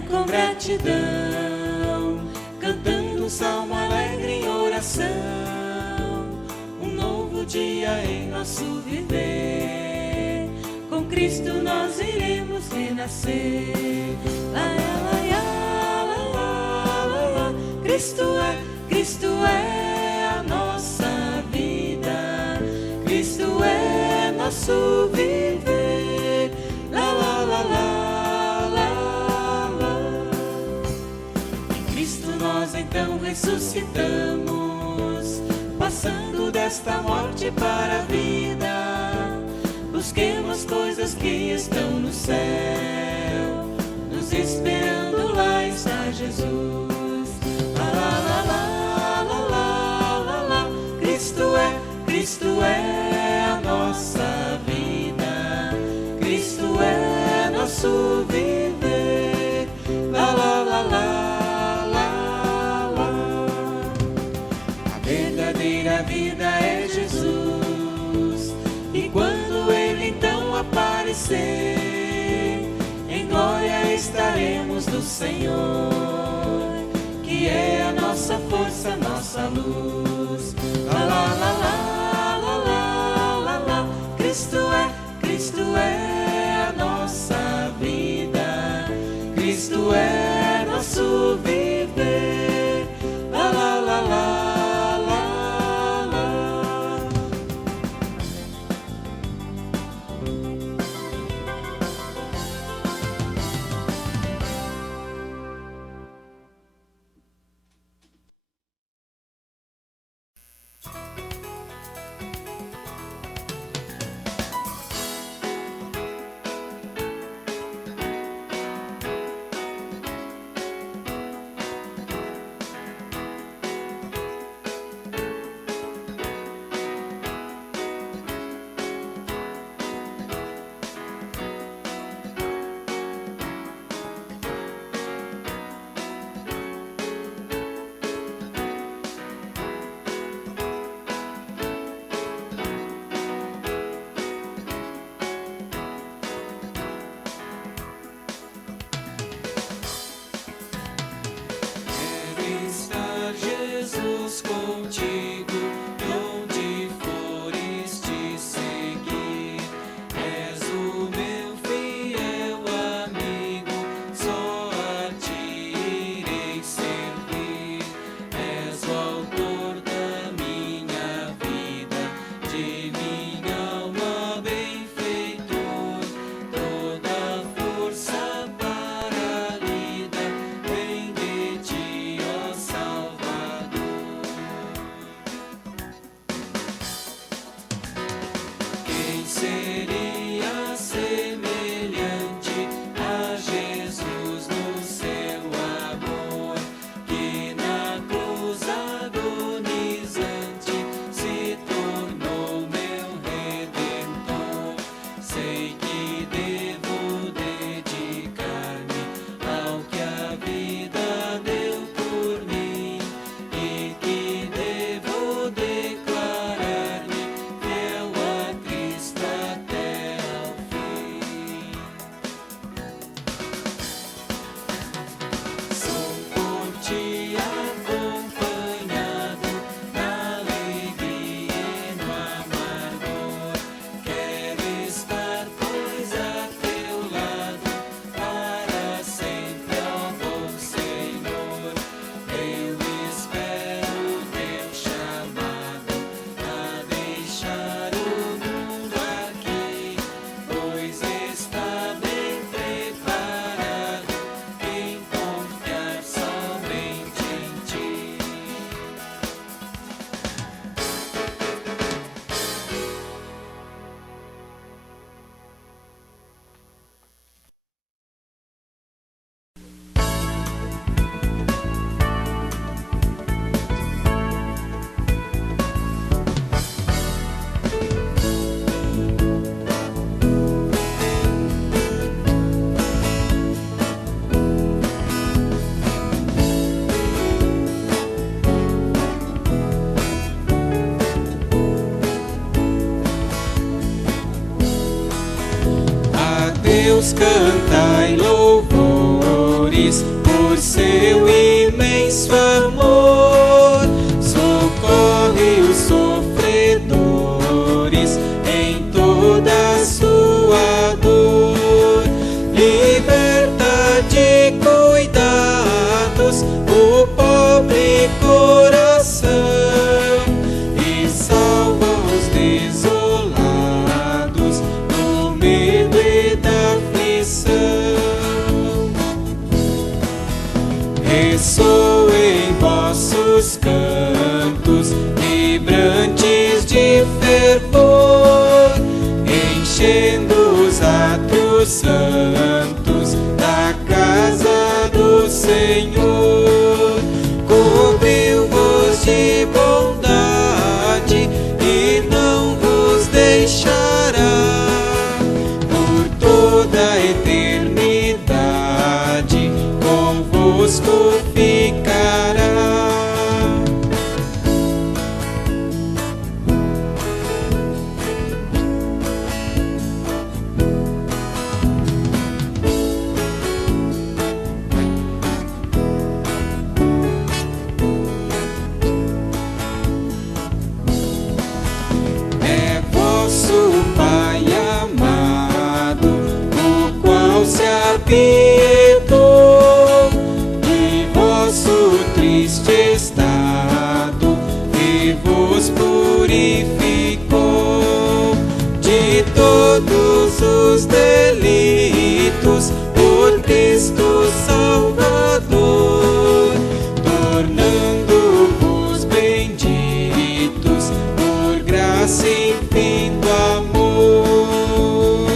manhã com gratidão, cantando um salmo alegre em oração, um novo dia em nosso viver, com Cristo nós iremos renascer. Cristo é a nossa vida, Cristo é nosso viver. Lá, lá, lá, lá, lá, lá. Em Cristo nós então ressuscitamos, passando desta morte para a vida. Busquemos coisas que estão no céu, nos esperando lá está Jesus. Cristo é a nossa vida, Cristo é nosso viver. Lá, lá, lá, lá, lá, lá. A verdadeira vida é Jesus, e quando Ele então aparecer, em glória estaremos do Senhor, que é a nossa força, nossa luz. Lá, lá, lá, lá. Cristo é a nossa vida, Cristo é nosso viver. Lá, lá, lá, lá, lá, lá. Deus cantai louvores, imenso amor, socorre os sofredores em toda a sua dor, liberta de cuidados o pobre coração e salva os desolados do medo e da aflição. Ressoem vossos cantos vibrantes de fervor, enchendo os atos santos da casa do Senhor. Cobriu-vos de bondade e não vos deixará por toda a eternidade, convosco ficará. É vosso Pai amado, o qual se apiedou de vosso triste estado e vos purificou de todos os delitos por Cristo Salvador, tornando-vos benditos por graça e infinito amor.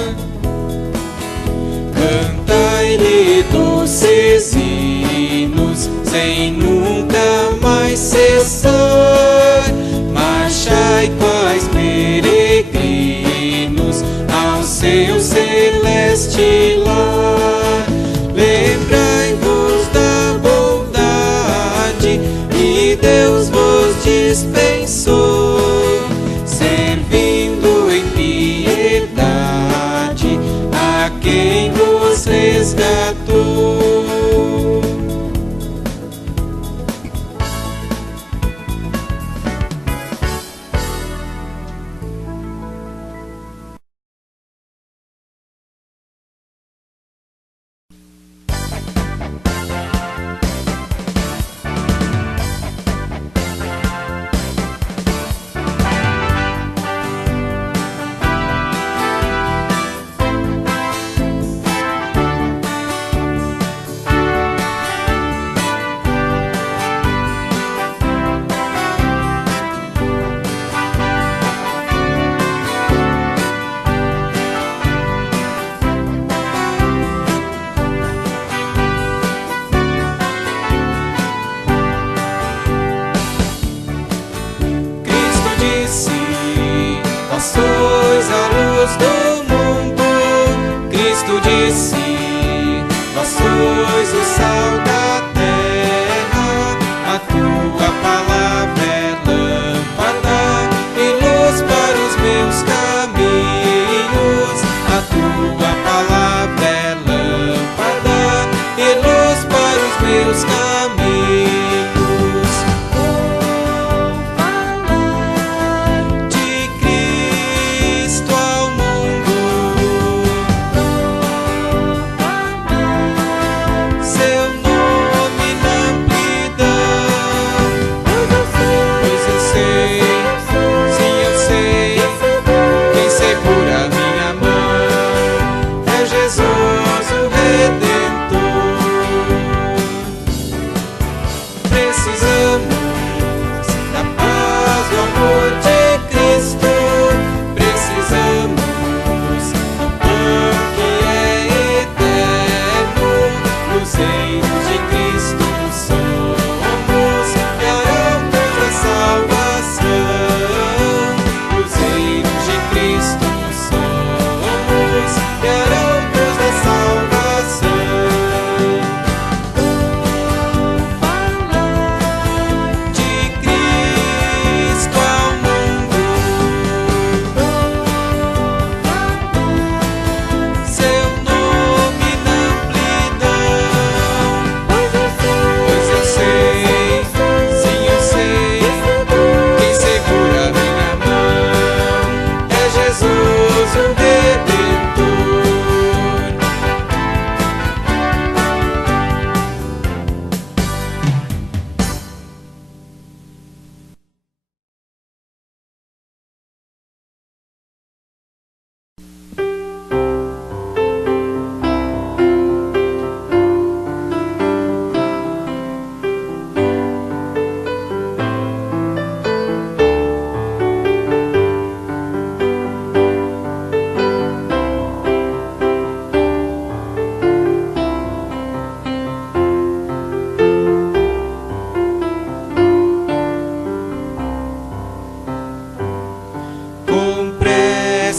Cantai-lhe doces hinos sem nunca mais cessar, marchai quais peregrinos ao seu celeste lar. Lembrai-vos da bondade que Deus vos dispensou, servindo em piedade a quem vos resgatou.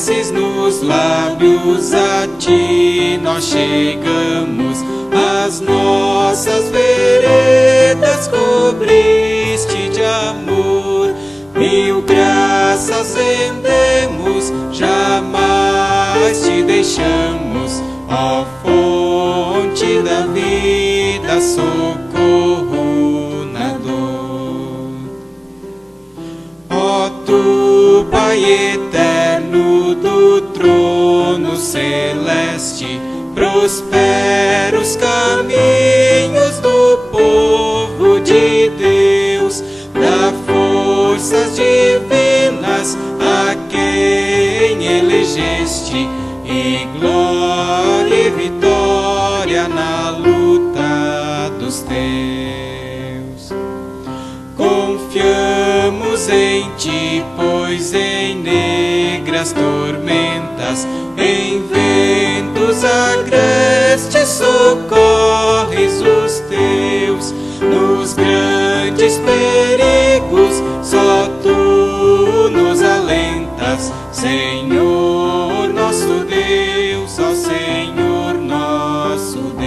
preces nos lábios a ti nós chegamos, as nossas veredas cobriste de amor. Mil graças rendemos, jamais te deixamos, ó fonte da vida, socorro na dor. Ó tu, Pai eterno do trono celeste, prospera os caminhos do povo de Deus, dá forças divinas a quem elegeste, e glória e vitória na luta dos teus. Confiamos em ti, pois em negras tormentas, em ventos agrestes socorres os teus. Nos grandes perigos só tu nos alentas, Senhor nosso Deus, ó Senhor nosso Deus.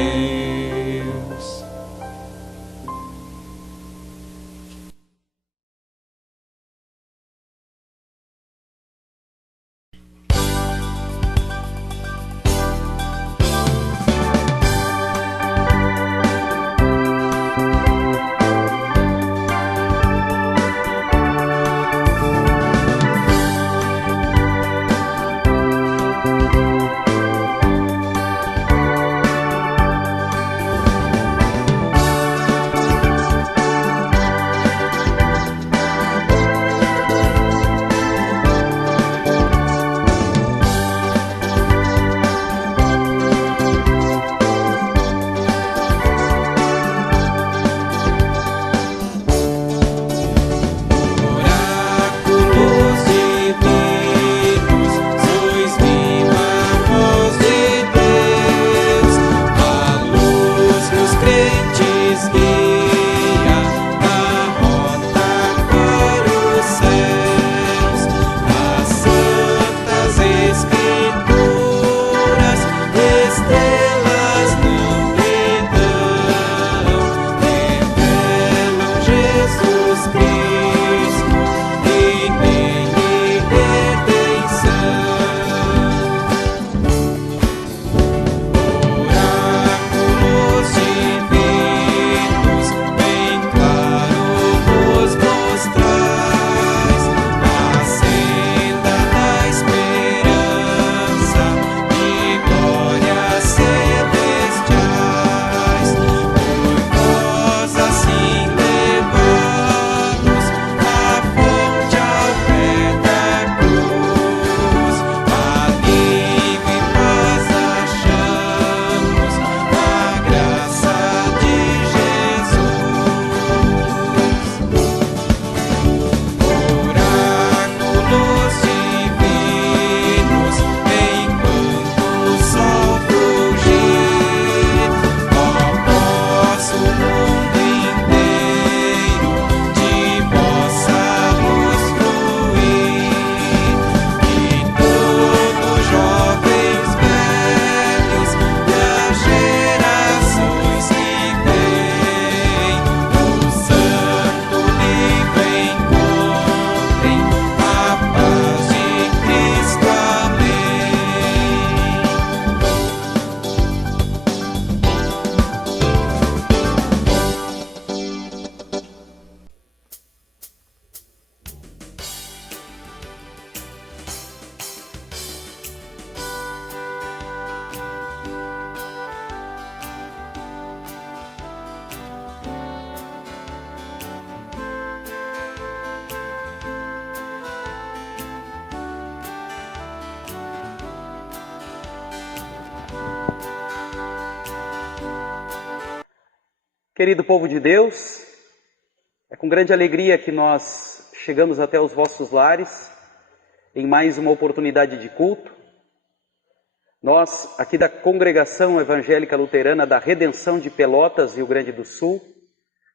Querido povo de Deus, é com grande alegria que nós chegamos até os vossos lares em mais uma oportunidade de culto. Nós, aqui da Congregação Evangélica Luterana da Redenção de Pelotas, Rio Grande do Sul,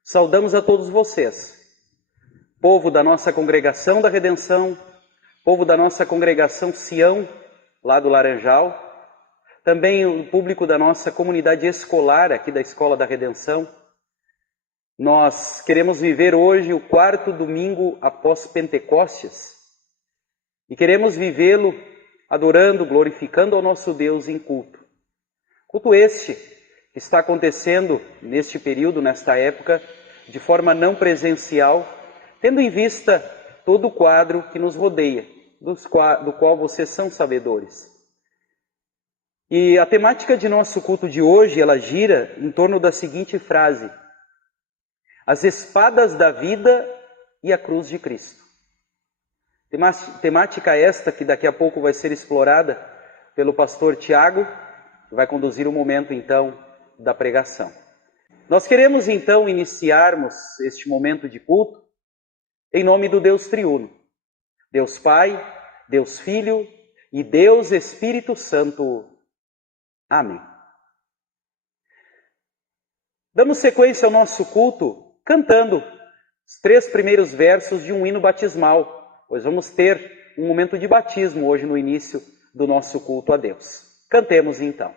saudamos a todos vocês, povo da nossa Congregação da Redenção, povo da nossa congregação Sião, lá do Laranjal, também o público da nossa comunidade escolar aqui da Escola da Redenção. Nós queremos viver hoje o 4º domingo após Pentecostes e queremos vivê-lo adorando, glorificando ao nosso Deus em culto. Culto este que está acontecendo neste período, nesta época, de forma não presencial, tendo em vista todo o quadro que nos rodeia, do qual vocês são sabedores. E a temática de nosso culto de hoje, ela gira em torno da seguinte frase: as espadas da vida e a cruz de Cristo. Temática esta que daqui a pouco vai ser explorada pelo pastor Tiago, que vai conduzir o momento então da pregação. Nós queremos então iniciarmos este momento de culto em nome do Deus triuno, Deus Pai, Deus Filho e Deus Espírito Santo. Amém. Damos sequência ao nosso culto cantando os 3 primeiros versos de um hino batismal, pois vamos ter um momento de batismo hoje no início do nosso culto a Deus. Cantemos então.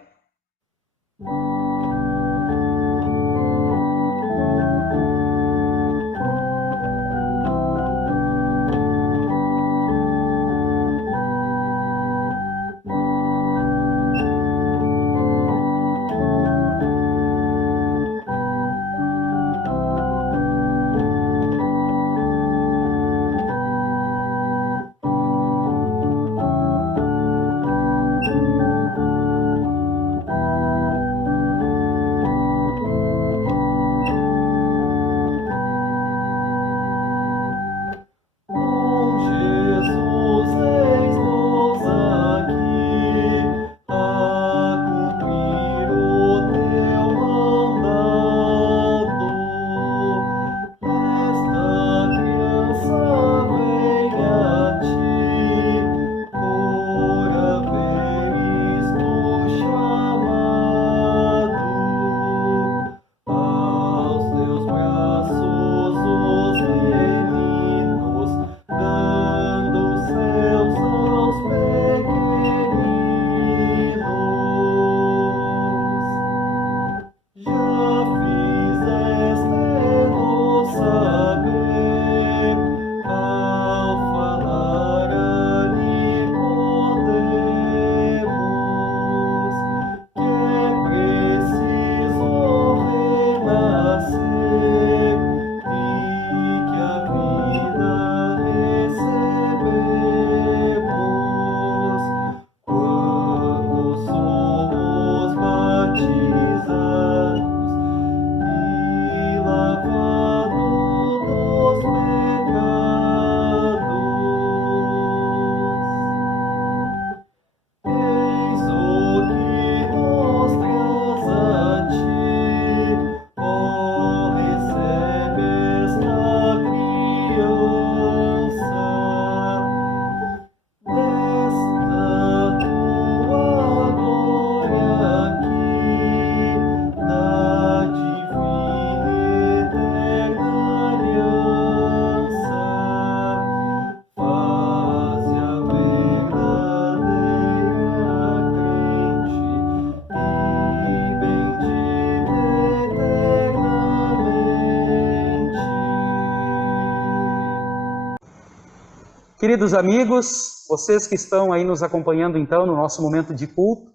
Queridos amigos, vocês que estão aí nos acompanhando então no nosso momento de culto,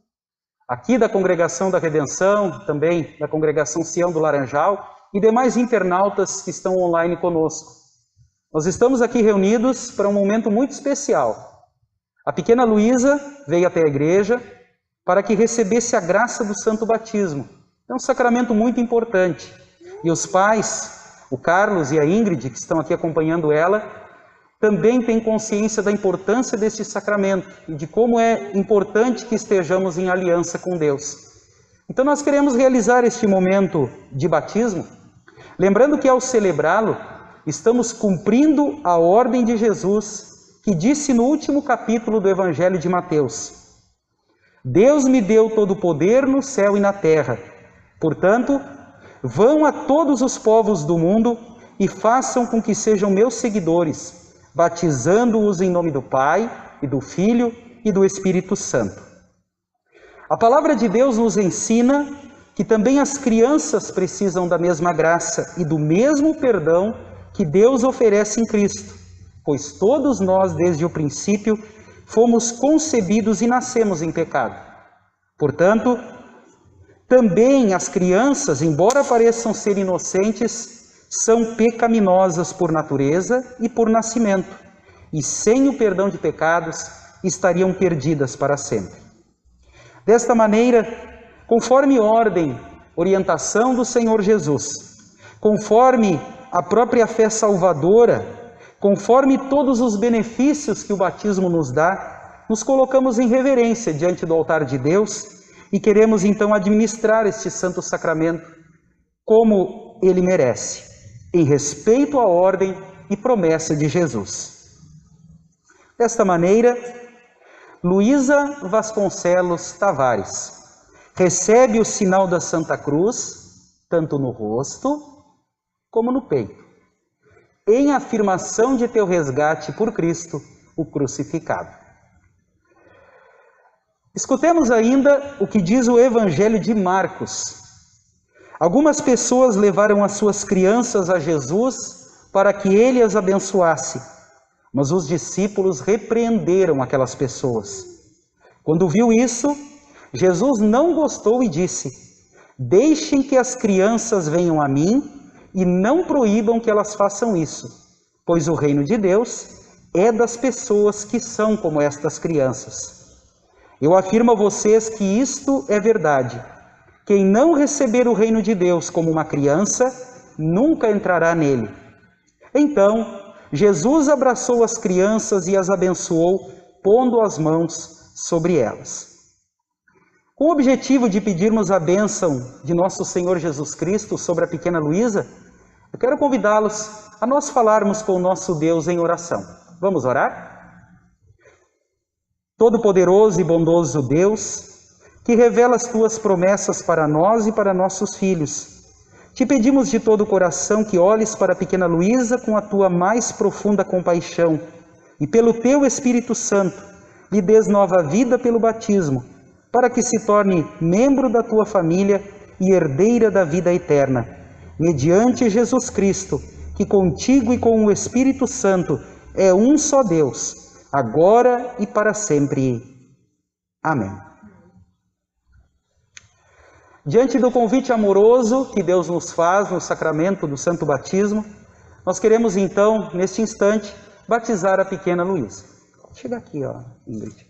aqui da Congregação da Redenção, também da Congregação Sião do Laranjal e demais internautas que estão online conosco. Nós estamos aqui reunidos para um momento muito especial. A pequena Luísa veio até a igreja para que recebesse a graça do Santo Batismo. É um sacramento muito importante. E os pais, o Carlos e a Ingrid, que estão aqui acompanhando ela, também têm consciência da importância deste sacramento e de como é importante que estejamos em aliança com Deus. Então nós queremos realizar este momento de batismo, lembrando que ao celebrá-lo, estamos cumprindo a ordem de Jesus, que disse no último capítulo do Evangelho de Mateus: Deus me deu todo o poder no céu e na terra. Portanto, vão a todos os povos do mundo e façam com que sejam meus seguidores, batizando-os em nome do Pai e do Filho e do Espírito Santo. A palavra de Deus nos ensina que também as crianças precisam da mesma graça e do mesmo perdão que Deus oferece em Cristo, pois todos nós, desde o princípio, fomos concebidos e nascemos em pecado. Portanto, também as crianças, embora pareçam ser inocentes, são pecaminosas por natureza e por nascimento, e sem o perdão de pecados estariam perdidas para sempre. Desta maneira, conforme ordem, orientação do Senhor Jesus, conforme a própria fé salvadora, conforme todos os benefícios que o batismo nos dá, nos colocamos em reverência diante do altar de Deus e queremos então administrar este santo sacramento como ele merece, em respeito à ordem e promessa de Jesus. Desta maneira, Luísa Vasconcelos Tavares recebe o sinal da Santa Cruz, tanto no rosto como no peito, em afirmação de teu resgate por Cristo, o crucificado. Escutemos ainda o que diz o Evangelho de Marcos. Algumas pessoas levaram as suas crianças a Jesus para que ele as abençoasse, mas os discípulos repreenderam aquelas pessoas. Quando viu isso, Jesus não gostou e disse: deixem que as crianças venham a mim e não proíbam que elas façam isso, pois o reino de Deus é das pessoas que são como estas crianças. Eu afirmo a vocês que isto é verdade. Quem não receber o reino de Deus como uma criança, nunca entrará nele. Então, Jesus abraçou as crianças e as abençoou, pondo as mãos sobre elas. Com o objetivo de pedirmos a bênção de nosso Senhor Jesus Cristo sobre a pequena Luísa, eu quero convidá-los a nós falarmos com o nosso Deus em oração. Vamos orar? Todo-poderoso e bondoso Deus, que revela as tuas promessas para nós e para nossos filhos, te pedimos de todo o coração que olhes para a pequena Luísa com a tua mais profunda compaixão e pelo teu Espírito Santo lhe dês nova vida pelo batismo, para que se torne membro da tua família e herdeira da vida eterna, mediante Jesus Cristo, que contigo e com o Espírito Santo é um só Deus, agora e para sempre. Amém. Diante do convite amoroso que Deus nos faz no sacramento do Santo Batismo, nós queremos então, neste instante, batizar a pequena Luísa. Chega aqui, ó, Ingrid.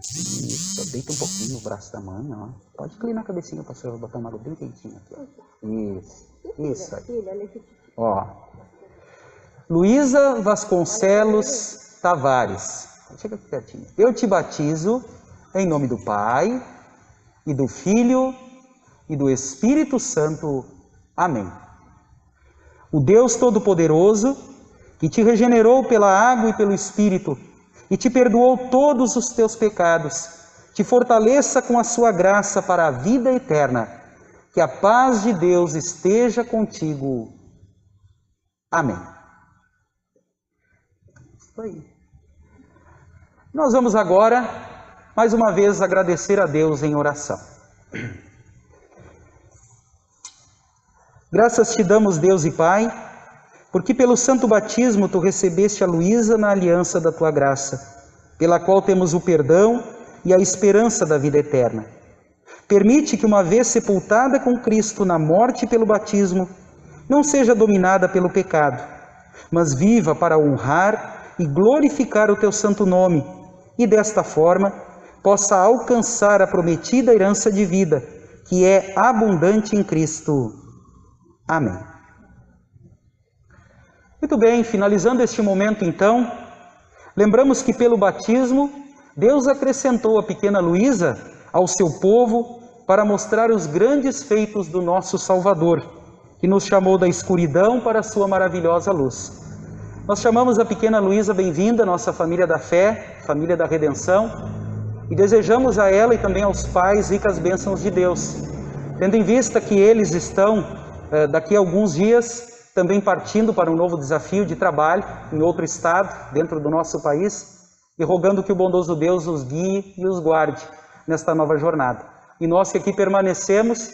Isso, deita um pouquinho no braço da mãe, ó. Pode inclinar a cabecinha para você botar uma água bem quentinha aqui, ó. Isso aí. Ó. Luísa Vasconcelos Tavares. Chega aqui pertinho. Eu te batizo em nome do Pai, e do Filho, e do Espírito Santo. Amém. O Deus Todo-Poderoso, que te regenerou pela água e pelo Espírito, e te perdoou todos os teus pecados, te fortaleça com a sua graça para a vida eterna. Que a paz de Deus esteja contigo. Amém. Isso aí. Nós vamos agora, mais uma vez, agradecer a Deus em oração. Graças te damos, Deus e Pai, porque pelo santo batismo tu recebeste a Luísa na aliança da tua graça, pela qual temos o perdão e a esperança da vida eterna. Permite que, uma vez sepultada com Cristo na morte pelo batismo, não seja dominada pelo pecado, mas viva para honrar e glorificar o teu santo nome, e desta forma possa alcançar a prometida herança de vida, que é abundante em Cristo. Amém. Muito bem, finalizando este momento então, lembramos que pelo batismo, Deus acrescentou a pequena Luísa ao seu povo para mostrar os grandes feitos do nosso Salvador, que nos chamou da escuridão para a sua maravilhosa luz. Nós chamamos a pequena Luísa bem-vinda à nossa família da fé, família da redenção, e desejamos a ela e também aos pais ricas bênçãos de Deus, tendo em vista que eles estão, daqui a alguns dias, também partindo para um novo desafio de trabalho em outro estado, dentro do nosso país, e rogando que o bondoso Deus os guie e os guarde nesta nova jornada. E nós que aqui permanecemos,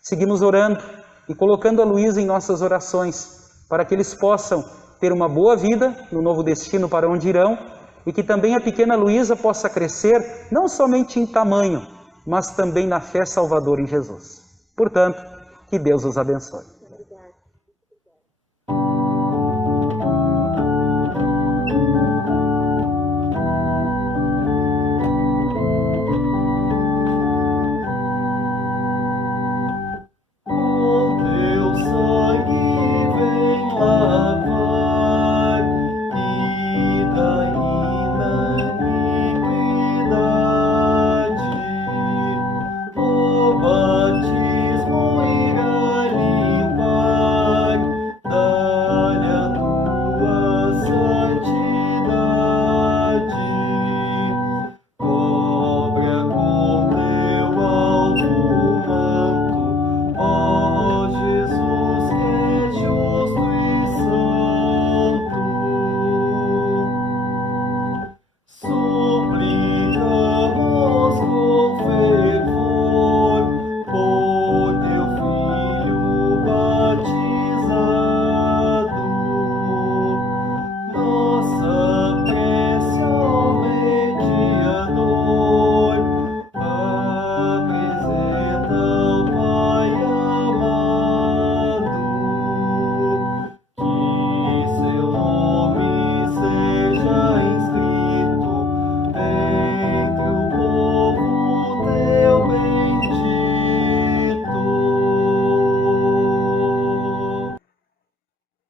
seguimos orando e colocando a Luísa em nossas orações, para que eles possam ter uma boa vida no novo destino para onde irão, e que também a pequena Luísa possa crescer, não somente em tamanho, mas também na fé salvadora em Jesus. Portanto, que Deus os abençoe.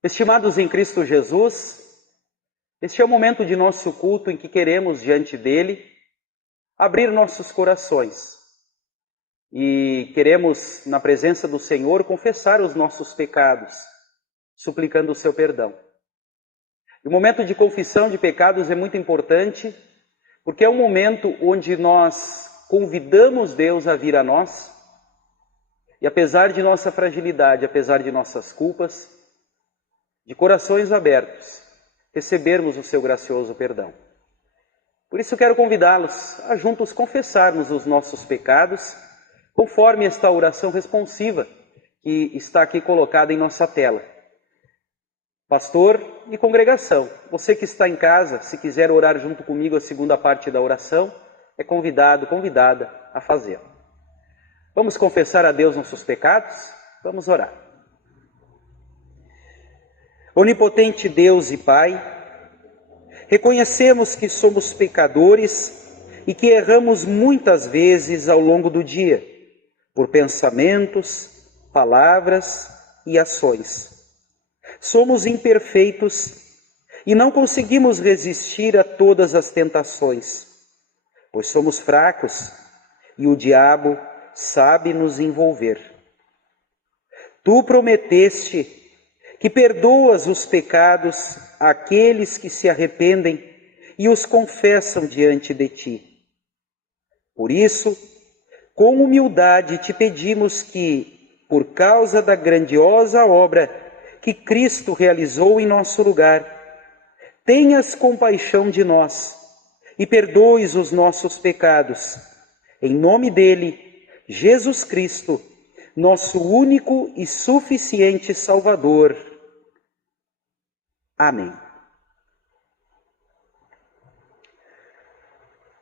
Estimados em Cristo Jesus, este é o momento de nosso culto em que queremos, diante dele, abrir nossos corações. E queremos, na presença do Senhor, confessar os nossos pecados, suplicando o seu perdão. O momento de confissão de pecados é muito importante, porque é um momento onde nós convidamos Deus a vir a nós, e apesar de nossa fragilidade, apesar de nossas culpas, de corações abertos, recebermos o seu gracioso perdão. Por isso quero convidá-los a juntos confessarmos os nossos pecados, conforme esta oração responsiva que está aqui colocada em nossa tela. Pastor e congregação, você que está em casa, se quiser orar junto comigo a segunda parte da oração, é convidado, convidada a fazê-lo. Vamos confessar a Deus nossos pecados? Vamos orar. Onipotente Deus e Pai, reconhecemos que somos pecadores e que erramos muitas vezes ao longo do dia, por pensamentos, palavras e ações. Somos imperfeitos e não conseguimos resistir a todas as tentações, pois somos fracos e o diabo sabe nos envolver. Tu prometeste que perdoas os pecados àqueles que se arrependem e os confessam diante de ti. Por isso, com humildade te pedimos que, por causa da grandiosa obra que Cristo realizou em nosso lugar, tenhas compaixão de nós e perdoes os nossos pecados. Em nome dele, Jesus Cristo, nosso único e suficiente Salvador. Amém.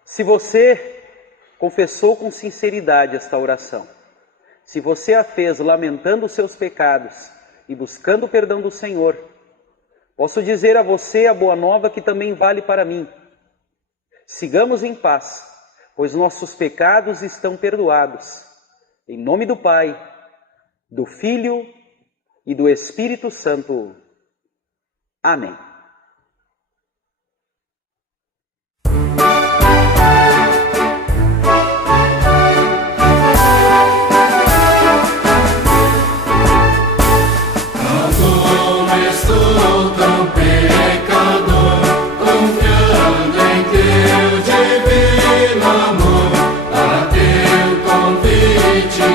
Se você confessou com sinceridade esta oração, se você a fez lamentando os seus pecados e buscando o perdão do Senhor, posso dizer a você a boa nova que também vale para mim. Sigamos em paz, pois nossos pecados estão perdoados. Em nome do Pai, do Filho e do Espírito Santo. Amém.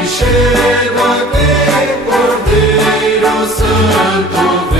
Chega aqui, Cordeiro Santo.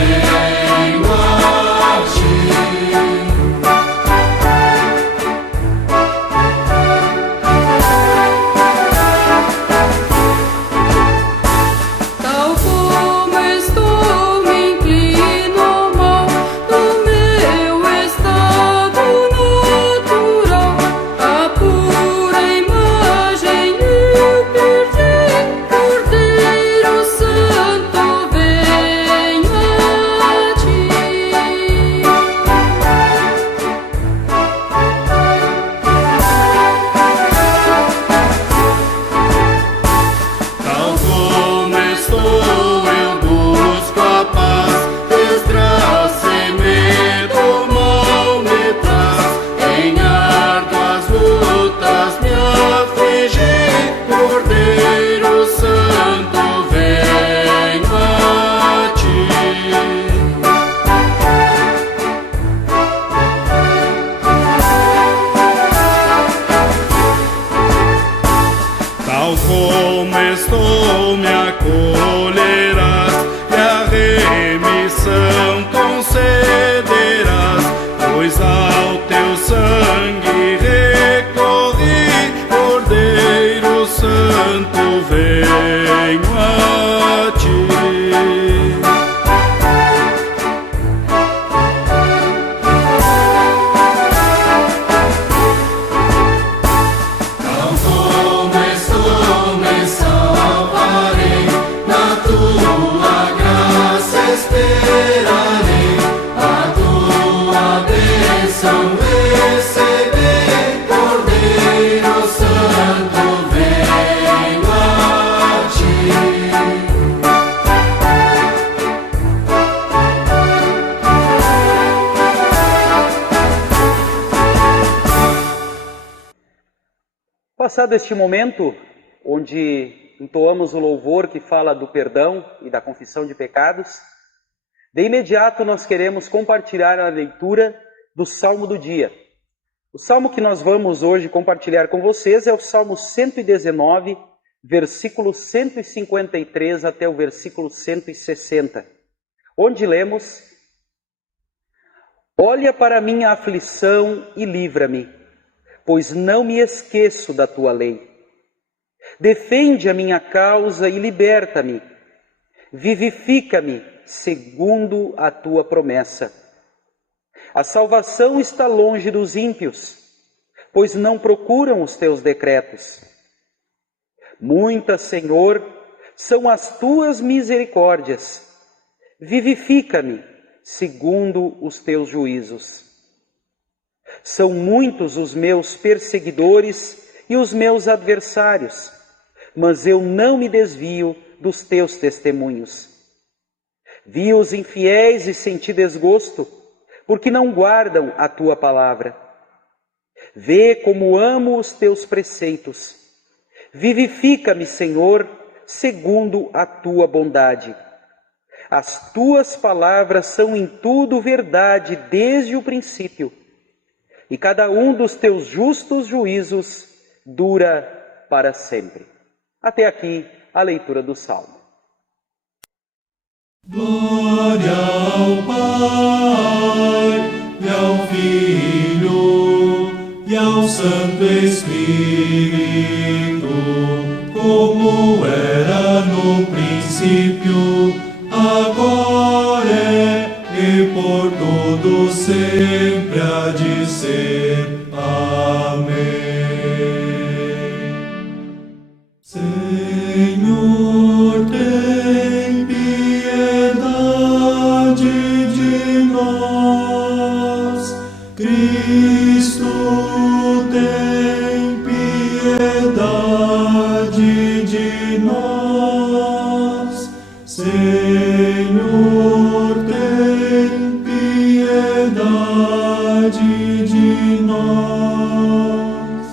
concederás, pois ao teu sangue recorri, Cordeiro Santo, venho a ti. Esperarei a tua bênção receber, Cordeiro Santo, venho a ti. Passado este momento, onde entoamos o louvor que fala do perdão e da confissão de pecados, de imediato nós queremos compartilhar a leitura do Salmo do dia. O Salmo que nós vamos hoje compartilhar com vocês é o Salmo 119, versículo 153 até o versículo 160, onde lemos: Olha para a minha aflição e livra-me, pois não me esqueço da tua lei. Defende a minha causa e liberta-me. Vivifica-me segundo a tua promessa. A salvação está longe dos ímpios, pois não procuram os teus decretos. Muitas, Senhor, são as tuas misericórdias. Vivifica-me segundo os teus juízos. São muitos os meus perseguidores e os meus adversários, mas eu não me desvio dos teus testemunhos. Vi os infiéis e senti desgosto, porque não guardam a tua palavra. Vê como amo os teus preceitos. Vivifica-me, Senhor, segundo a tua bondade. As tuas palavras são em tudo verdade desde o princípio, e cada um dos teus justos juízos dura para sempre. Até aqui a leitura do Salmo. Glória ao Pai, e ao Filho, e ao Santo Espírito, como era no princípio, agora e por todo sempre há de ser. Amém. Senhor, tem piedade de nós. Cristo, tem piedade de nós. Senhor, tem piedade de nós.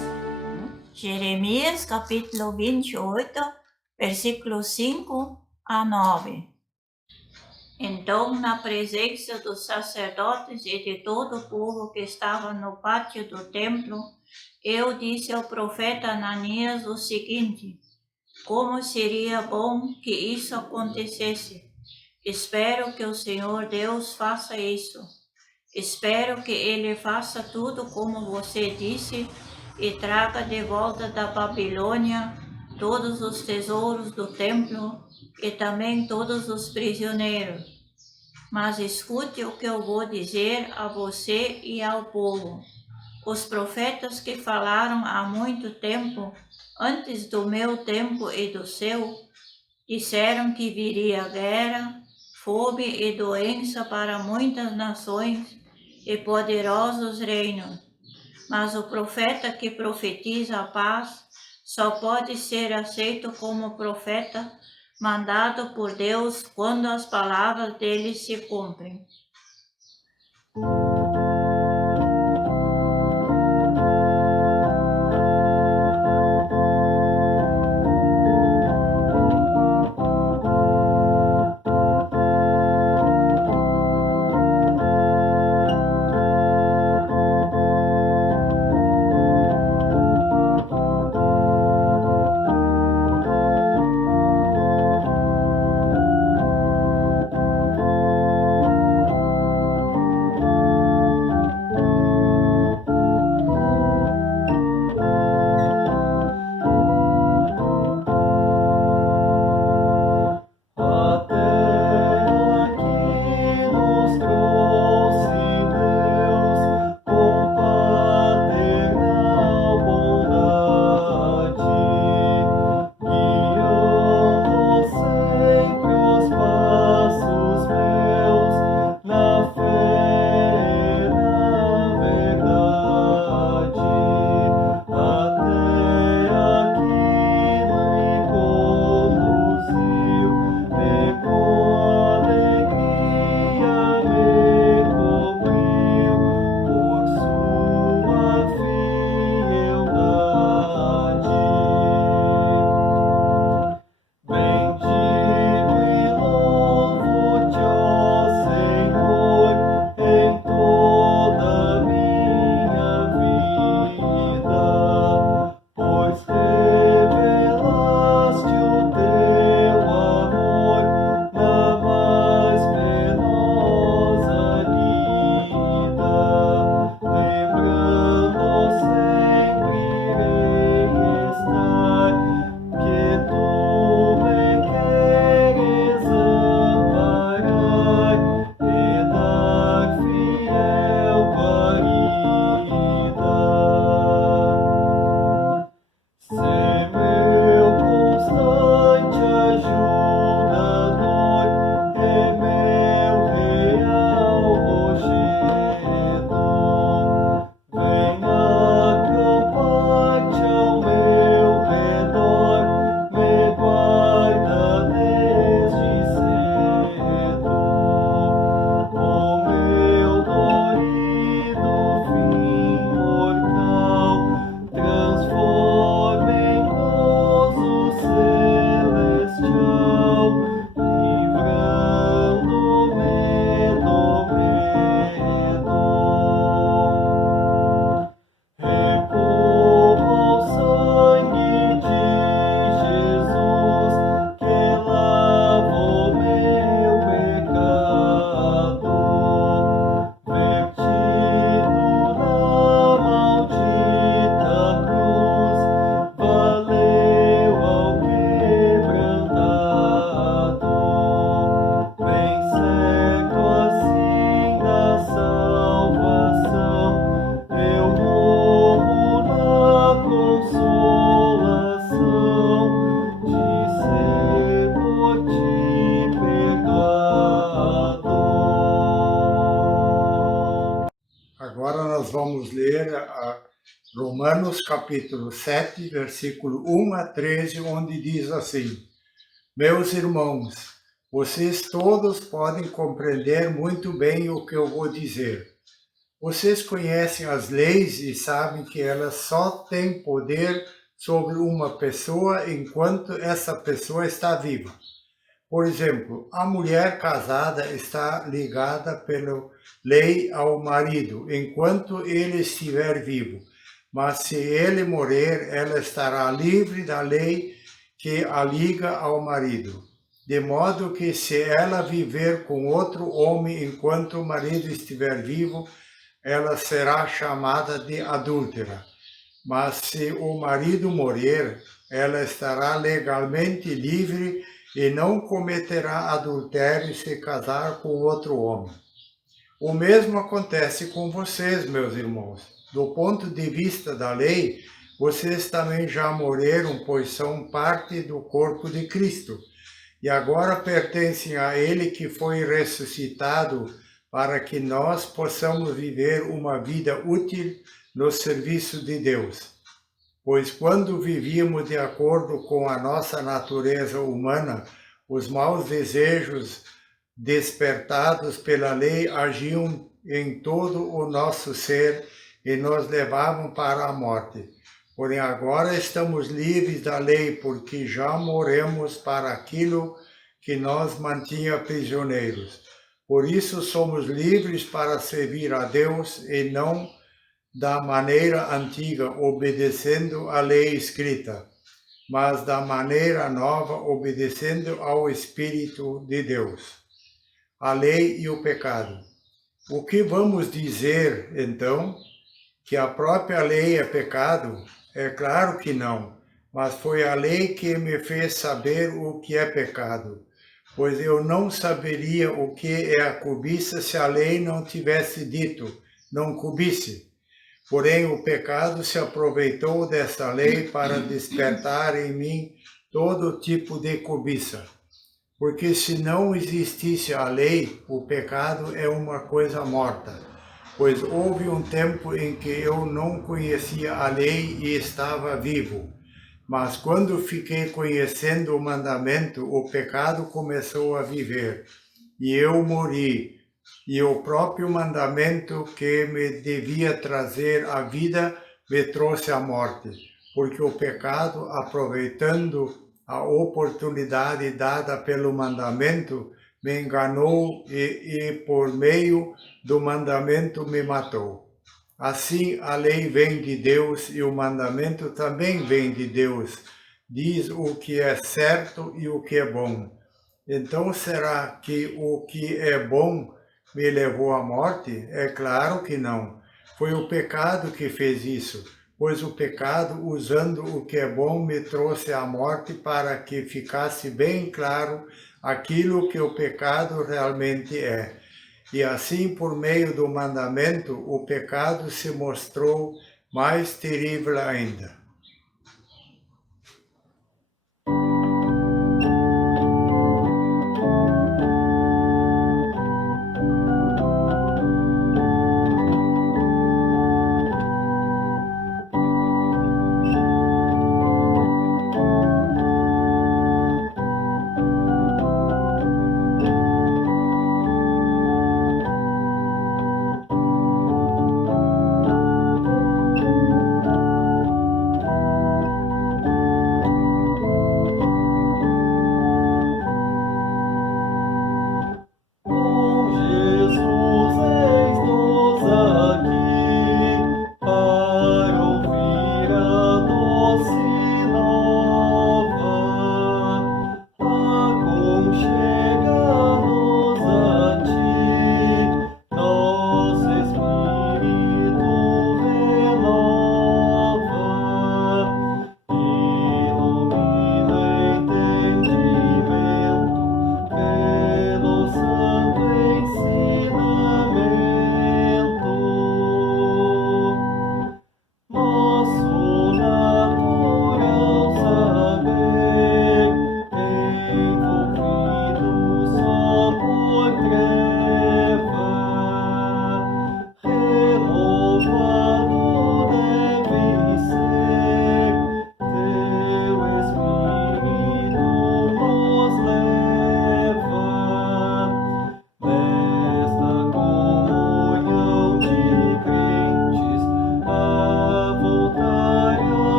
Jeremias capítulo 28, versículos 5 a 9. Então, na presença dos sacerdotes e de todo o povo que estava no pátio do templo, eu disse ao profeta Ananias o seguinte: como seria bom que isso acontecesse. Espero que o Senhor Deus faça isso. Espero que Ele faça tudo como você disse e traga de volta da Babilônia todos os tesouros do templo e também todos os prisioneiros. Mas escute o que eu vou dizer a você e ao povo. Os profetas que falaram há muito tempo, antes do meu tempo e do seu, disseram que viria guerra, fome e doença para muitas nações e poderosos reinos. Mas o profeta que profetiza a paz só pode ser aceito como profeta mandado por Deus quando as palavras dele se cumprem. nós vamos ler Romanos capítulo 7, versículo 1 a 13, onde diz assim: Meus irmãos, vocês todos podem compreender muito bem o que eu vou dizer. Vocês conhecem as leis e sabem que elas só têm poder sobre uma pessoa enquanto essa pessoa está viva. Por exemplo, a mulher casada está ligada pela lei ao marido enquanto ele estiver vivo. Mas se ele morrer, ela estará livre da lei que a liga ao marido. De modo que se ela viver com outro homem enquanto o marido estiver vivo, ela será chamada de adúltera. Mas se o marido morrer, ela estará legalmente livre e não cometerá adultério se casar com outro homem. O mesmo acontece com vocês, meus irmãos. Do ponto de vista da lei, vocês também já morreram, pois são parte do corpo de Cristo. E agora pertencem a Ele que foi ressuscitado para que nós possamos viver uma vida útil no serviço de Deus. Pois quando vivíamos de acordo com a nossa natureza humana, os maus desejos despertados pela lei agiam em todo o nosso ser e nos levavam para a morte. Porém, agora estamos livres da lei, porque já morremos para aquilo que nos mantinha prisioneiros. Por isso somos livres para servir a Deus e não da maneira antiga, obedecendo à lei escrita, mas da maneira nova, obedecendo ao Espírito de Deus. A lei e o pecado. O que vamos dizer, então? Que a própria lei é pecado? É claro que não, mas foi a lei que me fez saber o que é pecado, pois eu não saberia o que é a cobiça se a lei não tivesse dito, não cobice. Porém, o pecado se aproveitou dessa lei para despertar em mim todo tipo de cobiça. Porque se não existisse a lei, o pecado é uma coisa morta. Pois houve um tempo em que eu não conhecia a lei e estava vivo. Mas quando fiquei conhecendo o mandamento, o pecado começou a viver, e eu morri. E o próprio mandamento que me devia trazer a vida me trouxe a morte, porque o pecado, aproveitando a oportunidade dada pelo mandamento, me enganou e por meio do mandamento me matou. Assim, a lei vem de Deus e o mandamento também vem de Deus. Diz o que é certo e o que é bom. Então, será que o que é bom me levou à morte? É claro que não. Foi o pecado que fez isso, pois o pecado, usando o que é bom, me trouxe à morte para que ficasse bem claro aquilo que o pecado realmente é. E assim, por meio do mandamento, o pecado se mostrou mais terrível ainda.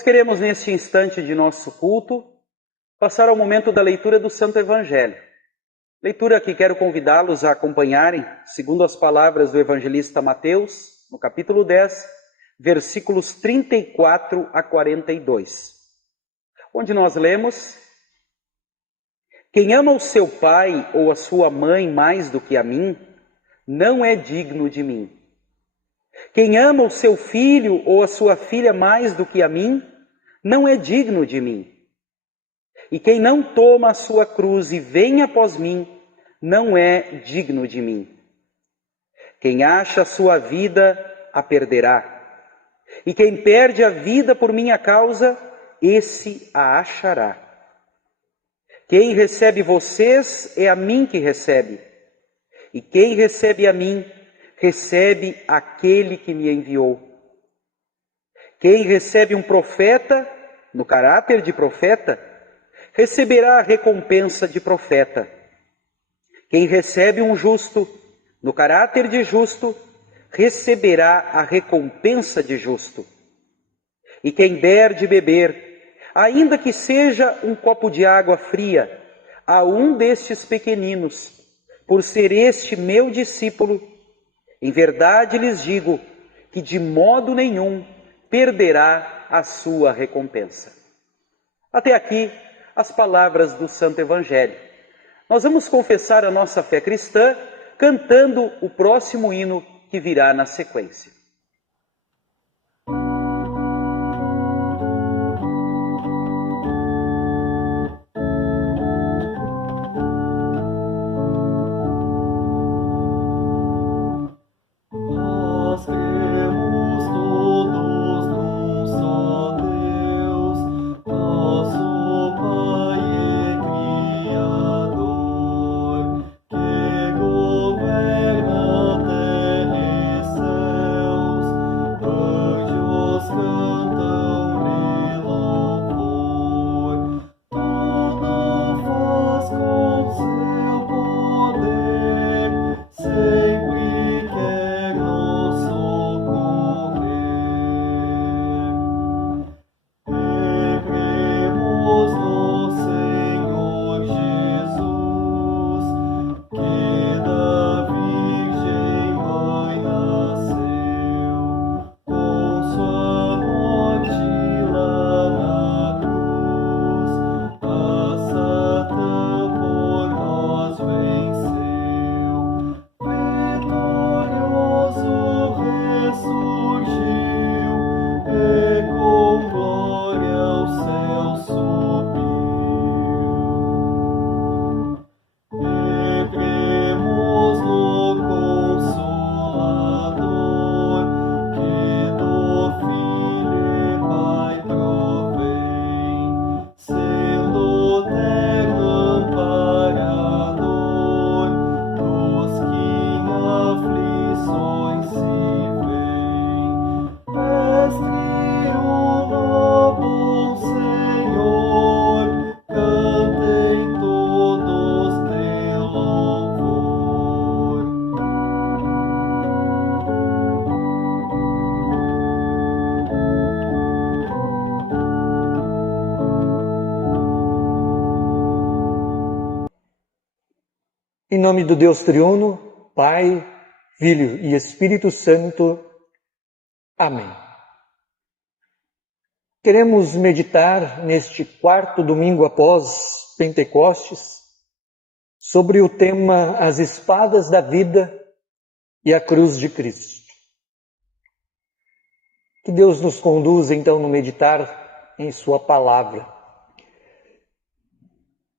Nós queremos, neste instante de nosso culto, passar ao momento da leitura do Santo Evangelho. Leitura que quero convidá-los a acompanharem, segundo as palavras do evangelista Mateus, no capítulo 10, versículos 34 a 42, onde nós lemos: Quem ama o seu pai ou a sua mãe mais do que a mim, não é digno de mim. Quem ama o seu filho ou a sua filha mais do que a mim, não é digno de mim. E quem não toma a sua cruz e vem após mim, não é digno de mim. Quem acha a sua vida, a perderá. E quem perde a vida por minha causa, esse a achará. Quem recebe vocês, é a mim que recebe. E quem recebe a mim, recebe aquele que me enviou. Quem recebe um profeta, no caráter de profeta, receberá a recompensa de profeta. Quem recebe um justo, no caráter de justo, receberá a recompensa de justo. E quem der de beber, ainda que seja um copo de água fria, a um destes pequeninos, por ser este meu discípulo, em verdade lhes digo que de modo nenhum perderá a sua recompensa. Até aqui as palavras do Santo Evangelho. Nós vamos confessar a nossa fé cristã cantando o próximo hino que virá na sequência. Em nome do Deus triuno, Pai, Filho e Espírito Santo. Amém. Queremos meditar neste quarto domingo após Pentecostes sobre o tema As Espadas da Vida e a Cruz de Cristo. Que Deus nos conduza então no meditar em Sua Palavra.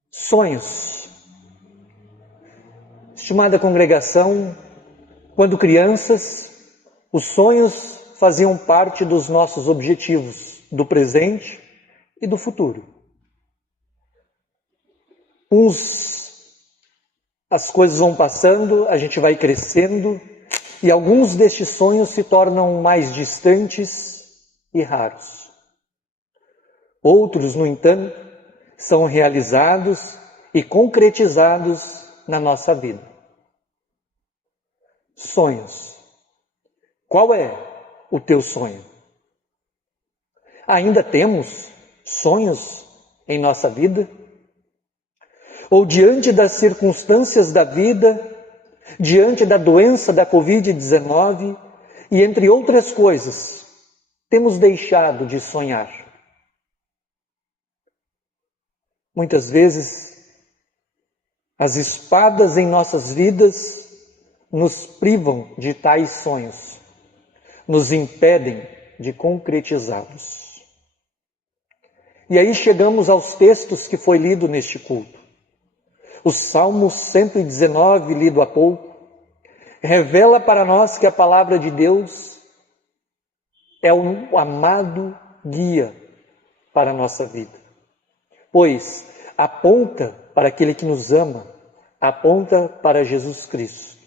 Sonhos. Estimada congregação, quando crianças, os sonhos faziam parte dos nossos objetivos do presente e do futuro. As coisas vão passando, a gente vai crescendo e alguns destes sonhos se tornam mais distantes e raros. Outros, no entanto, são realizados e concretizados na nossa vida. Sonhos. Qual é o teu sonho? Ainda temos sonhos em nossa vida? Ou diante das circunstâncias da vida, diante da doença da Covid-19 e entre outras coisas, temos deixado de sonhar? Muitas vezes, as espadas em nossas vidas nos privam de tais sonhos, nos impedem de concretizá-los. E aí chegamos aos textos que foi lido neste culto. O Salmo 119, lido há pouco, revela para nós que a palavra de Deus é um amado guia para a nossa vida, pois aponta para aquele que nos ama, aponta para Jesus Cristo.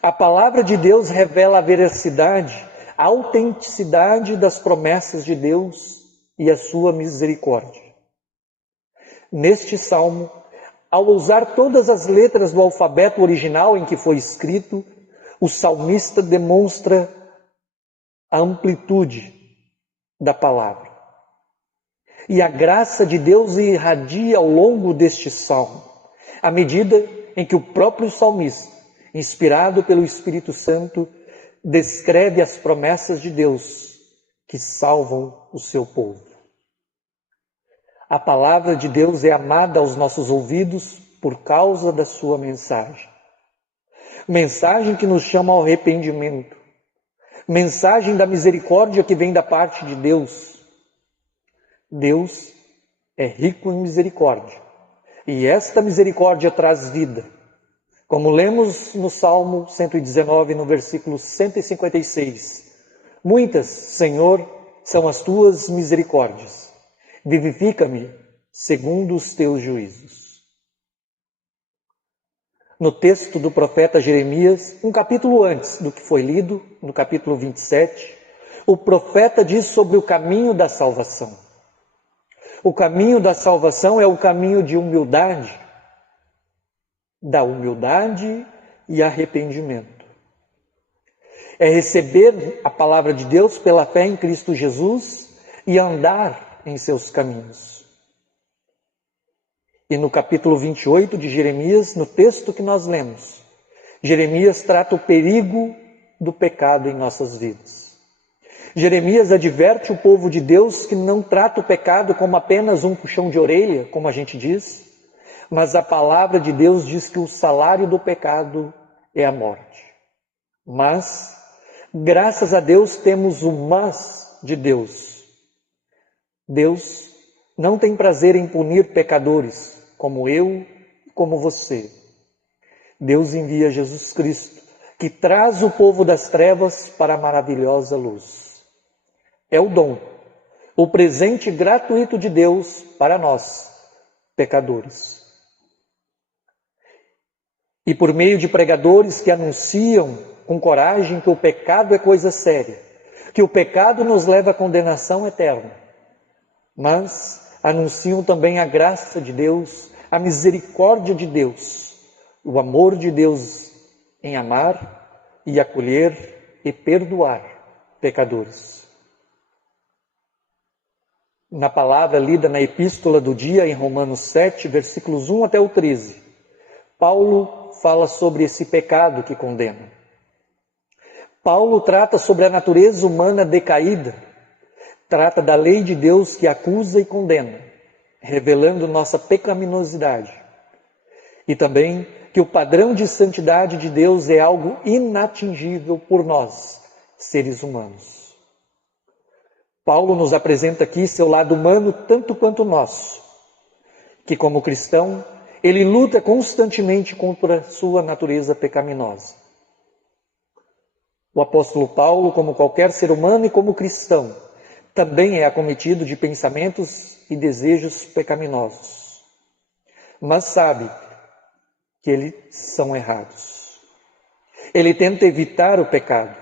A palavra de Deus revela a veracidade, a autenticidade das promessas de Deus e a sua misericórdia. Neste salmo, ao usar todas as letras do alfabeto original em que foi escrito, o salmista demonstra a amplitude da palavra. E a graça de Deus irradia ao longo deste salmo, à medida em que o próprio salmista, inspirado pelo Espírito Santo, descreve as promessas de Deus que salvam o seu povo. A palavra de Deus é amada aos nossos ouvidos por causa da sua mensagem. Mensagem que nos chama ao arrependimento. Mensagem da misericórdia que vem da parte de Deus. Deus é rico em misericórdia. E esta misericórdia traz vida. Como lemos no Salmo 119, no versículo 156. Muitas, Senhor, são as tuas misericórdias. Vivifica-me segundo os teus juízos. No texto do profeta Jeremias, um capítulo antes do que foi lido, no capítulo 27, o profeta diz sobre o caminho da salvação. O caminho da salvação é o caminho de humildade, da humildade e arrependimento. É receber a palavra de Deus pela fé em Cristo Jesus e andar em seus caminhos. E no capítulo 28 de Jeremias, no texto que nós lemos, Jeremias trata o perigo do pecado em nossas vidas. Jeremias adverte o povo de Deus que não trata o pecado como apenas um puxão de orelha, como a gente diz, mas a palavra de Deus diz que o salário do pecado é a morte. Mas, graças a Deus, temos o mas de Deus. Deus não tem prazer em punir pecadores, como eu e como você. Deus envia Jesus Cristo, que traz o povo das trevas para a maravilhosa luz. É o dom, o presente gratuito de Deus para nós, pecadores. E por meio de pregadores que anunciam com coragem que o pecado é coisa séria, que o pecado nos leva à condenação eterna, mas anunciam também a graça de Deus, a misericórdia de Deus, o amor de Deus em amar e acolher e perdoar pecadores. Na palavra lida na epístola do dia, em Romanos 7, versículos 1 até o 13, Paulo fala sobre esse pecado que condena. Paulo trata sobre a natureza humana decaída, trata da lei de Deus que acusa e condena, revelando nossa pecaminosidade. E também que o padrão de santidade de Deus é algo inatingível por nós, seres humanos. Paulo nos apresenta aqui seu lado humano tanto quanto o nosso, que como cristão, ele luta constantemente contra a sua natureza pecaminosa. O apóstolo Paulo, como qualquer ser humano e como cristão, também é acometido de pensamentos e desejos pecaminosos, mas sabe que eles são errados. Ele tenta evitar o pecado,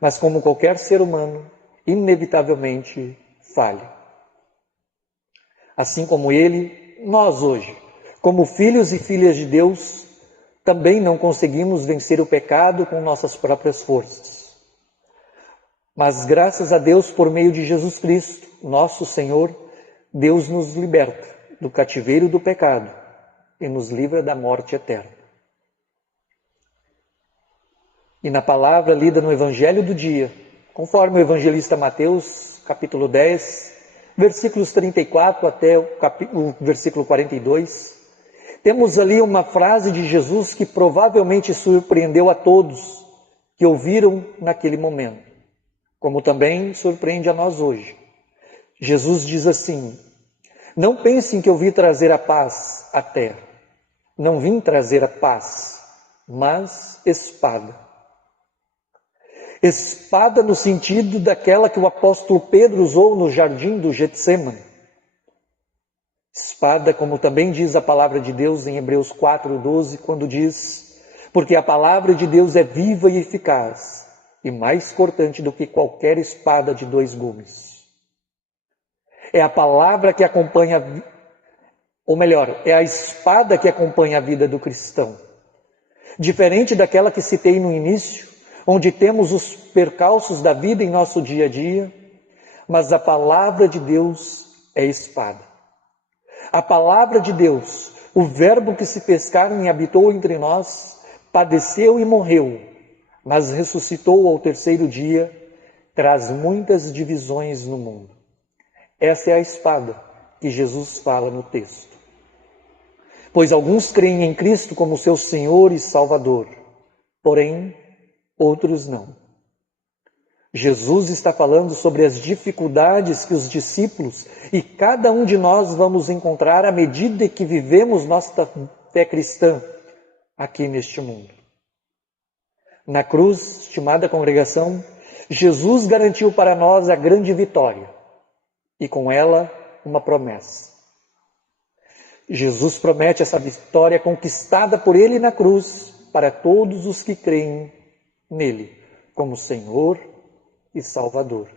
mas como qualquer ser humano, inevitavelmente falha. Assim como ele, nós hoje, como filhos e filhas de Deus, também não conseguimos vencer o pecado com nossas próprias forças. Mas graças a Deus, por meio de Jesus Cristo, nosso Senhor, Deus nos liberta do cativeiro do pecado e nos livra da morte eterna. E na palavra lida no Evangelho do dia, conforme o evangelista Mateus, capítulo 10, versículos 34 até o versículo 42, temos ali uma frase de Jesus que provavelmente surpreendeu a todos que ouviram naquele momento, como também surpreende a nós hoje. Jesus diz assim: não pensem que eu vim trazer a paz à terra. Não vim trazer a paz, mas espada. Espada no sentido daquela que o apóstolo Pedro usou no jardim do Getsêmani. Espada, como também diz a palavra de Deus em Hebreus 4:12, quando diz: porque a palavra de Deus é viva e eficaz, e mais cortante do que qualquer espada de 2 gumes. É a palavra que acompanha, ou melhor, é a espada que acompanha a vida do cristão. Diferente daquela que citei no início, onde temos os percalços da vida em nosso dia a dia, mas a palavra de Deus é espada. A palavra de Deus, o verbo que se fez carne e habitou entre nós, padeceu e morreu, mas ressuscitou ao 3º dia, traz muitas divisões no mundo. Essa é a espada que Jesus fala no texto. Pois alguns creem em Cristo como seu Senhor e Salvador, porém outros não. Jesus está falando sobre as dificuldades que os discípulos e cada um de nós vamos encontrar à medida que vivemos nossa fé cristã aqui neste mundo. Na cruz, estimada congregação, Jesus garantiu para nós a grande vitória e com ela uma promessa. Jesus promete essa vitória conquistada por Ele na cruz para todos os que creem nele como Senhor e Salvador.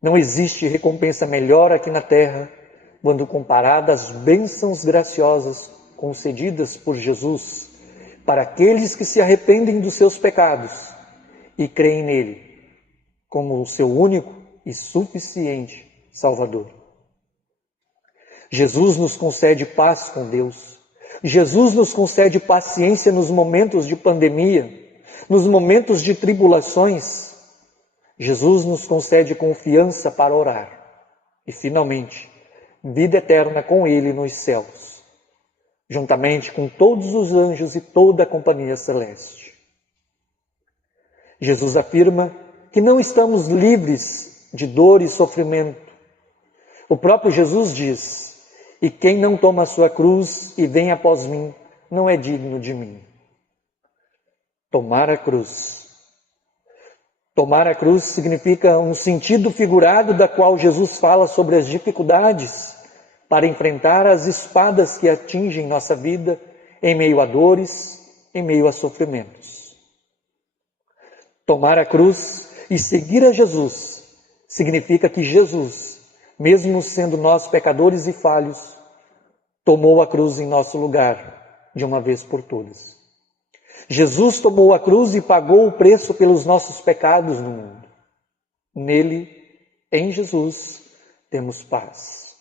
Não existe recompensa melhor aqui na terra quando comparada às bênçãos graciosas concedidas por Jesus para aqueles que se arrependem dos seus pecados e creem nele como o seu único e suficiente Salvador. Jesus nos concede paz com Deus. Jesus nos concede paciência nos momentos de pandemia, nos momentos de tribulações. Jesus nos concede confiança para orar. E, finalmente, vida eterna com Ele nos céus, juntamente com todos os anjos e toda a companhia celeste. Jesus afirma que não estamos livres de dor e sofrimento. O próprio Jesus diz: e quem não toma a sua cruz e vem após mim, não é digno de mim. Tomar a cruz. Tomar a cruz significa um sentido figurado da qual Jesus fala sobre as dificuldades para enfrentar as espadas que atingem nossa vida em meio a dores, em meio a sofrimentos. Tomar a cruz e seguir a Jesus significa que Jesus, mesmo sendo nós pecadores e falhos, tomou a cruz em nosso lugar, de uma vez por todas. Jesus tomou a cruz e pagou o preço pelos nossos pecados no mundo. Nele, em Jesus, temos paz.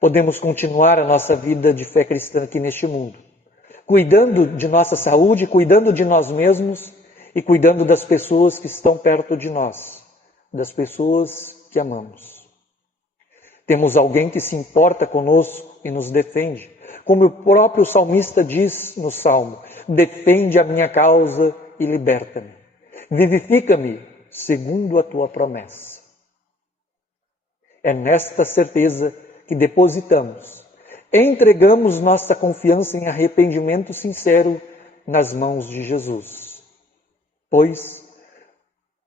Podemos continuar a nossa vida de fé cristã aqui neste mundo, cuidando de nossa saúde, cuidando de nós mesmos e cuidando das pessoas que estão perto de nós, das pessoas que amamos. Temos alguém que se importa conosco e nos defende, como o próprio salmista diz no Salmo: defende a minha causa e liberta-me. Vivifica-me segundo a tua promessa. É nesta certeza que depositamos, entregamos nossa confiança em arrependimento sincero nas mãos de Jesus. Pois,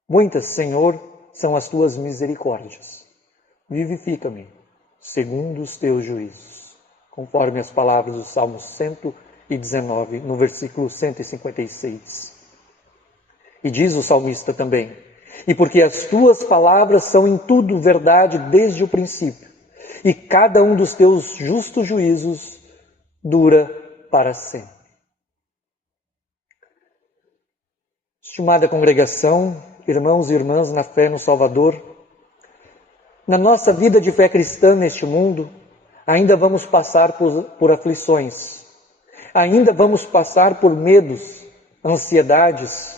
muitas, Senhor, são as tuas misericórdias. Vivifica-me segundo os teus juízos, conforme as palavras do Salmo 119, no versículo 156. E diz o salmista também: e porque as tuas palavras são em tudo verdade desde o princípio, e cada um dos teus justos juízos dura para sempre. Estimada congregação, irmãos e irmãs na fé no Salvador, na nossa vida de fé cristã neste mundo, ainda vamos passar por aflições, ainda vamos passar por medos, ansiedades,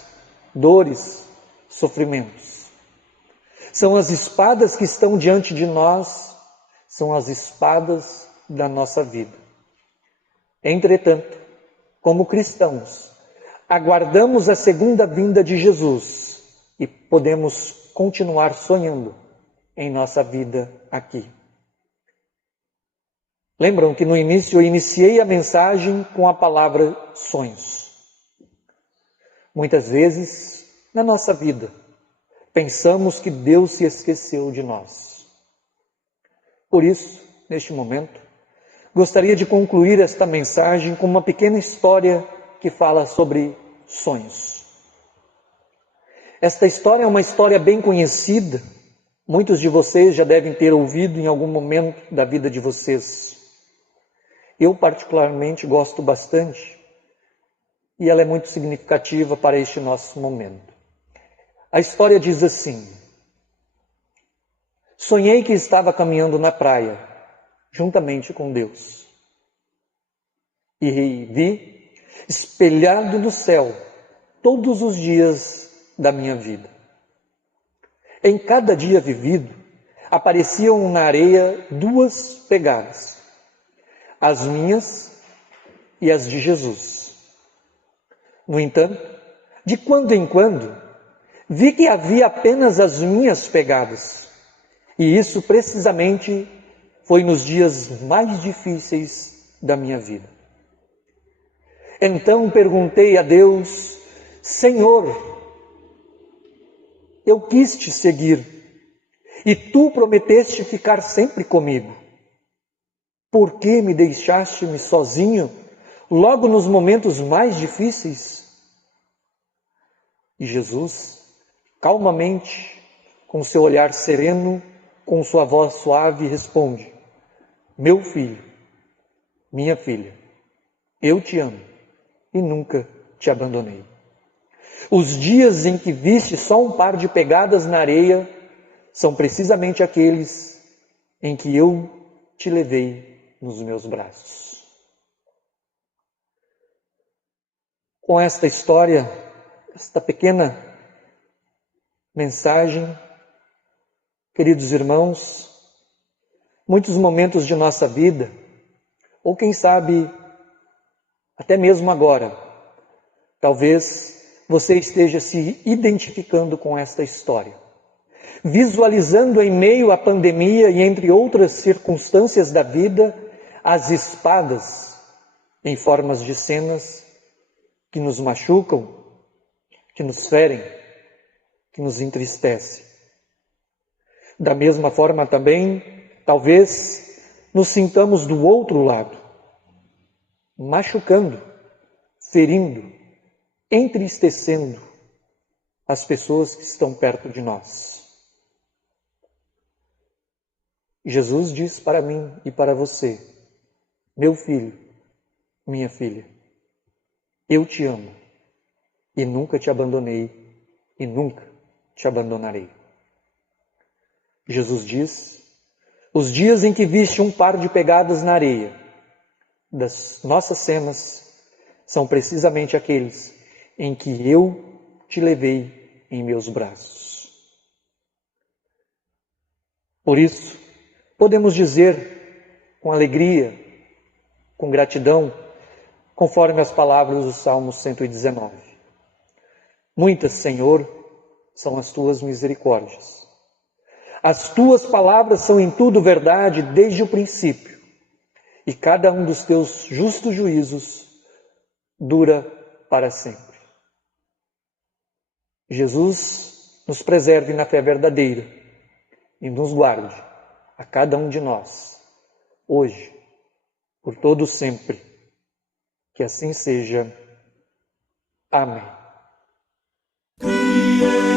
dores, sofrimentos. São as espadas que estão diante de nós, são as espadas da nossa vida. Entretanto, como cristãos, aguardamos a segunda vinda de Jesus e podemos continuar sonhando em nossa vida aqui. Lembram que no início eu iniciei a mensagem com a palavra sonhos. Muitas vezes, na nossa vida, pensamos que Deus se esqueceu de nós. Por isso, neste momento, gostaria de concluir esta mensagem com uma pequena história que fala sobre sonhos. Esta história é uma história bem conhecida. Muitos de vocês já devem ter ouvido em algum momento da vida de vocês. Eu particularmente gosto bastante e ela é muito significativa para este nosso momento. A história diz assim: sonhei que estava caminhando na praia, juntamente com Deus, e vi, espelhado no céu, todos os dias da minha vida. Em cada dia vivido, apareciam na areia duas pegadas, as minhas e as de Jesus. No entanto, de quando em quando, vi que havia apenas as minhas pegadas, e isso precisamente foi nos dias mais difíceis da minha vida. Então perguntei a Deus: Senhor, eu quis te seguir, e tu prometeste ficar sempre comigo. Por que me deixaste-me sozinho, logo nos momentos mais difíceis? E Jesus, calmamente, com seu olhar sereno, com sua voz suave, responde: meu filho, minha filha, eu te amo e nunca te abandonei. Os dias em que viste só um par de pegadas na areia são precisamente aqueles em que eu te levei nos meus braços. Com esta história, esta pequena mensagem, queridos irmãos, muitos momentos de nossa vida, ou quem sabe até mesmo agora, talvez você esteja se identificando com esta história, visualizando em meio à pandemia e entre outras circunstâncias da vida, as espadas em formas de cenas que nos machucam, que nos ferem, que nos entristecem. Da mesma forma também, talvez nos sintamos do outro lado, machucando, ferindo, entristecendo as pessoas que estão perto de nós. Jesus diz para mim e para você: meu filho, minha filha, eu te amo e nunca te abandonei e nunca te abandonarei. Jesus diz: os dias em que viste um par de pegadas na areia das nossas cenas são precisamente aqueles em que eu te levei em meus braços. Por isso, podemos dizer com alegria, com gratidão, conforme as palavras do Salmo 119. Muitas, Senhor, são as tuas misericórdias. As tuas palavras são em tudo verdade desde o princípio, e cada um dos teus justos juízos dura para sempre. Jesus nos preserve na fé verdadeira e nos guarde a cada um de nós, hoje, por todo sempre. Que assim seja. Amém. Cria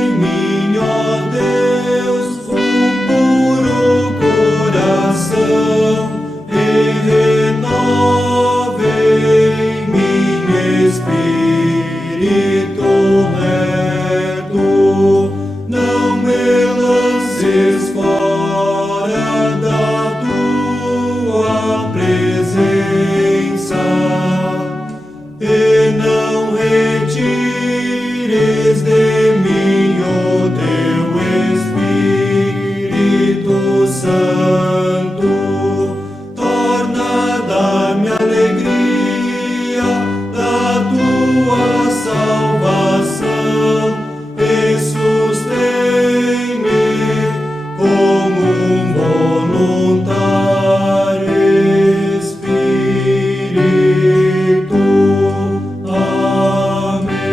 em mim, ó Deus, puro coração, e renova em mim espírito reto. presença e não retires de mim o teu Espírito Santo. Torna dar-me alegria da tua salvação e sustém-me como um voluntário Espírito. Amém.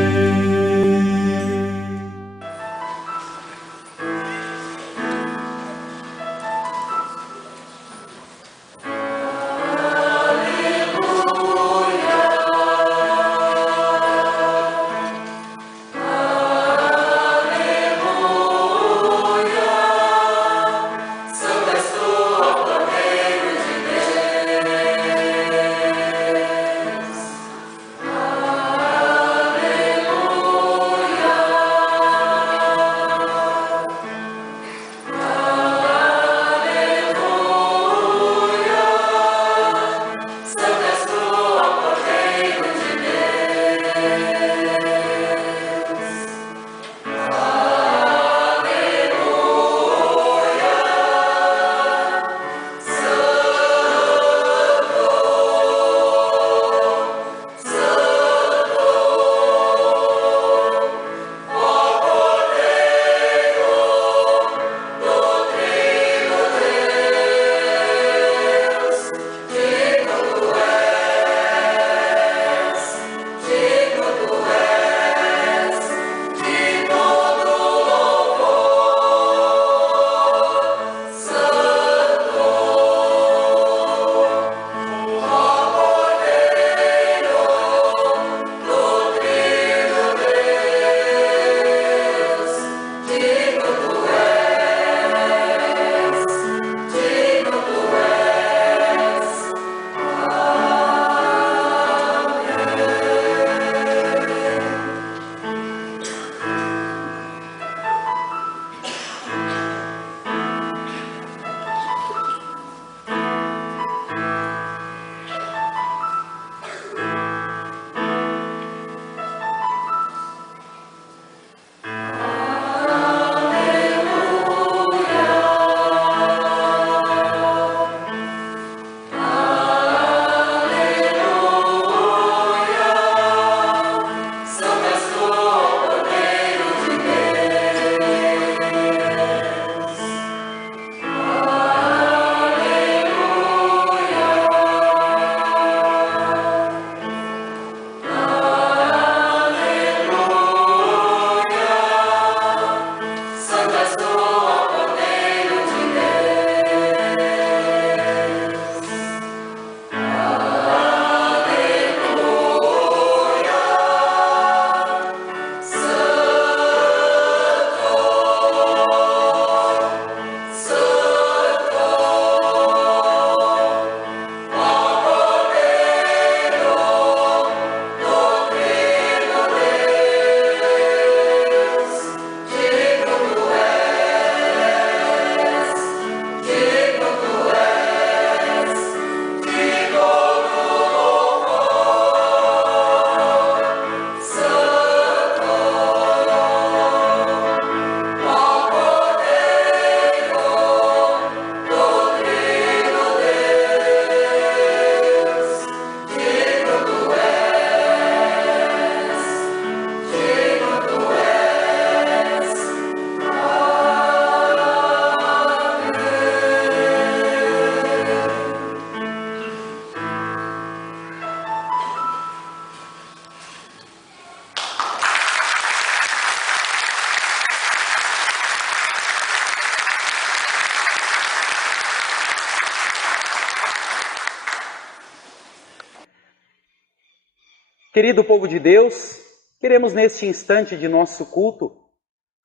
Querido povo de Deus, queremos neste instante de nosso culto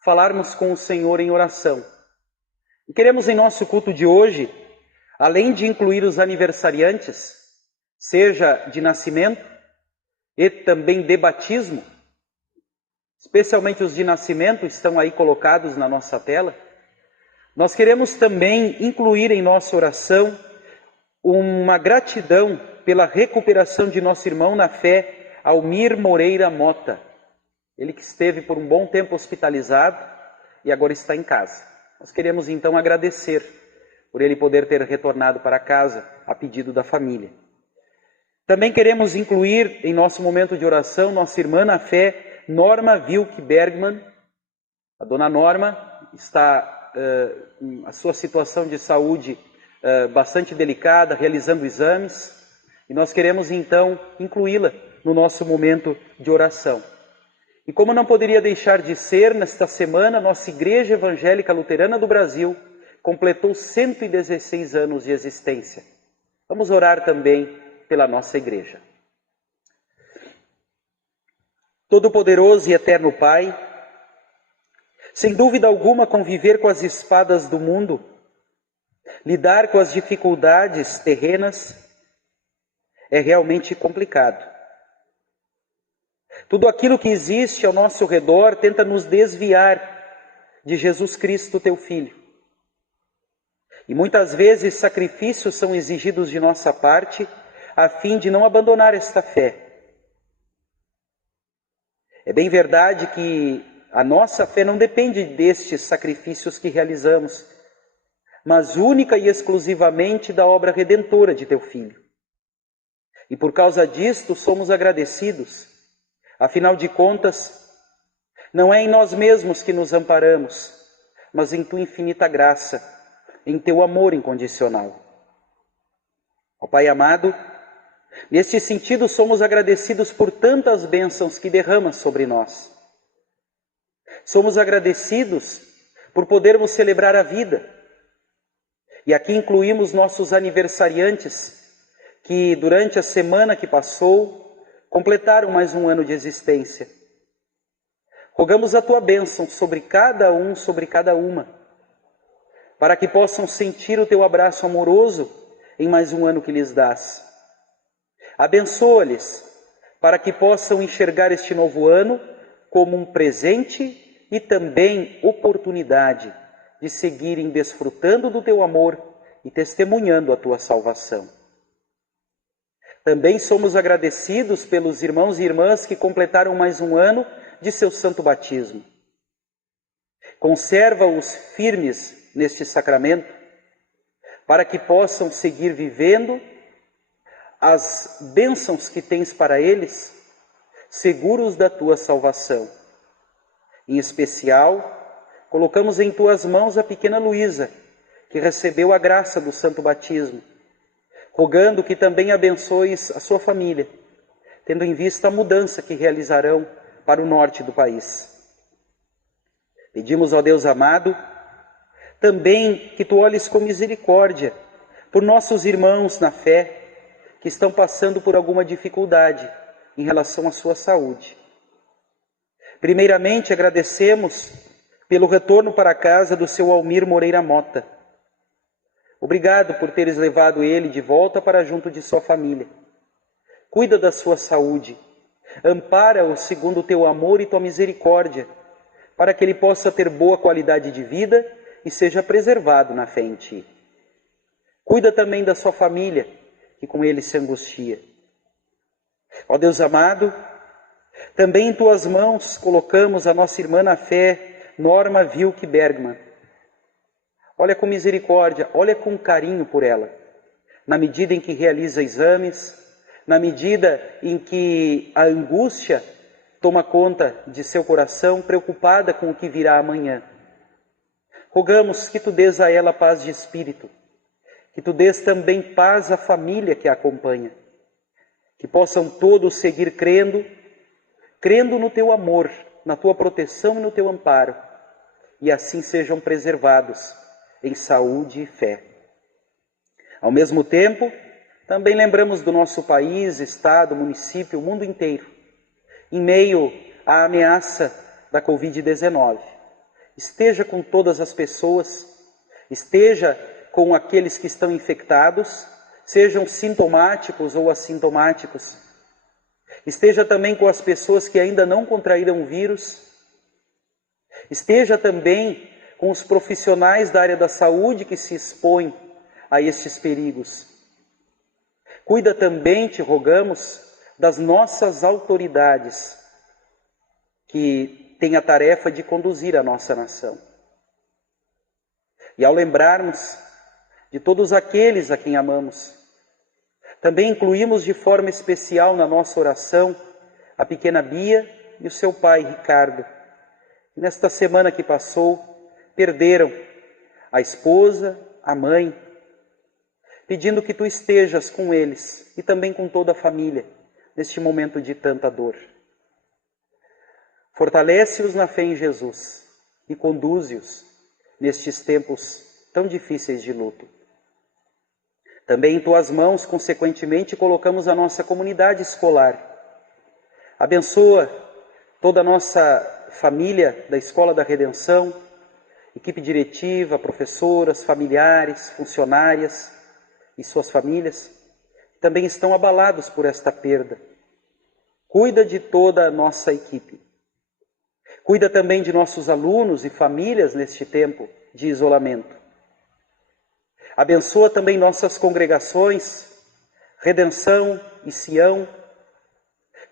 falarmos com o Senhor em oração. E queremos em nosso culto de hoje, além de incluir os aniversariantes, seja de nascimento e também de batismo, especialmente os de nascimento estão aí colocados na nossa tela, nós queremos também incluir em nossa oração uma gratidão pela recuperação de nosso irmão na fé, Almir Moreira Mota. Ele que esteve por um bom tempo hospitalizado e agora está em casa. Nós queremos então agradecer por ele poder ter retornado para casa a pedido da família. Também queremos incluir em nosso momento de oração nossa irmã na fé, Norma Wilke Bergman. A dona Norma está, a sua situação de saúde bastante delicada, realizando exames, e nós queremos então incluí-la no nosso momento de oração. E como não poderia deixar de ser, nesta semana, nossa Igreja Evangélica Luterana do Brasil completou 116 anos de existência. Vamos orar também pela nossa igreja. Todo-Poderoso e Eterno Pai, sem dúvida alguma, conviver com as espadas do mundo, lidar com as dificuldades terrenas, é realmente complicado. Tudo aquilo que existe ao nosso redor tenta nos desviar de Jesus Cristo, teu Filho. E muitas vezes sacrifícios são exigidos de nossa parte a fim de não abandonar esta fé. É bem verdade que a nossa fé não depende destes sacrifícios que realizamos, mas única e exclusivamente da obra redentora de teu Filho. E por causa disto somos agradecidos. Afinal de contas, não é em nós mesmos que nos amparamos, mas em tua infinita graça, em teu amor incondicional. Ó Pai amado, neste sentido somos agradecidos por tantas bênçãos que derramas sobre nós. Somos agradecidos por podermos celebrar a vida. E aqui incluímos nossos aniversariantes, que durante a semana que passou, completaram mais um ano de existência. Rogamos a tua bênção sobre cada um, sobre cada uma, para que possam sentir o teu abraço amoroso em mais um ano que lhes dás. Abençoa-lhes, para que possam enxergar este novo ano como um presente e também oportunidade de seguirem desfrutando do teu amor e testemunhando a tua salvação. Também somos agradecidos pelos irmãos e irmãs que completaram mais um ano de seu santo batismo. Conserva-os firmes neste sacramento, para que possam seguir vivendo as bênçãos que tens para eles, seguros da tua salvação. Em especial, colocamos em tuas mãos a pequena Luísa, que recebeu a graça do santo batismo, rogando que também abençoes a sua família, tendo em vista a mudança que realizarão para o norte do país. Pedimos, ó Deus amado, também que tu olhes com misericórdia por nossos irmãos na fé que estão passando por alguma dificuldade em relação à sua saúde. Primeiramente, agradecemos pelo retorno para casa do seu Almir Moreira Mota. Obrigado por teres levado ele de volta para junto de sua família. Cuida da sua saúde, ampara-o segundo o teu amor e tua misericórdia, para que ele possa ter boa qualidade de vida e seja preservado na fé em ti. Cuida também da sua família, que com ele se angustia. Ó Deus amado, também em tuas mãos colocamos a nossa irmã na fé, Norma Wilke Bergman. Olha com misericórdia, olha com carinho por ela, na medida em que realiza exames, na medida em que a angústia toma conta de seu coração, preocupada com o que virá amanhã. Rogamos que tu dês a ela paz de espírito, que tu dês também paz à família que a acompanha, que possam todos seguir crendo no teu amor, na tua proteção e no teu amparo, e assim sejam preservados em saúde e fé. Ao mesmo tempo, também lembramos do nosso país, estado, município, o mundo inteiro, em meio à ameaça da Covid-19. Esteja com todas as pessoas, esteja com aqueles que estão infectados, sejam sintomáticos ou assintomáticos. Esteja também com as pessoas que ainda não contraíram o vírus. Esteja também com os profissionais da área da saúde que se expõem a estes perigos. Cuida também, te rogamos, das nossas autoridades, que têm a tarefa de conduzir a nossa nação. E ao lembrarmos de todos aqueles a quem amamos, também incluímos de forma especial na nossa oração a pequena Bia e o seu pai, Ricardo. E nesta semana que passou, perderam a esposa, a mãe, pedindo que tu estejas com eles e também com toda a família, neste momento de tanta dor. Fortalece-os na fé em Jesus e conduze-os nestes tempos tão difíceis de luto. Também em tuas mãos, consequentemente, colocamos a nossa comunidade escolar. Abençoa toda a nossa família da Escola da Redenção, equipe diretiva, professoras, familiares, funcionárias e suas famílias, que também estão abalados por esta perda. Cuida de toda a nossa equipe. Cuida também de nossos alunos e famílias neste tempo de isolamento. Abençoa também nossas congregações, Redenção e Sião.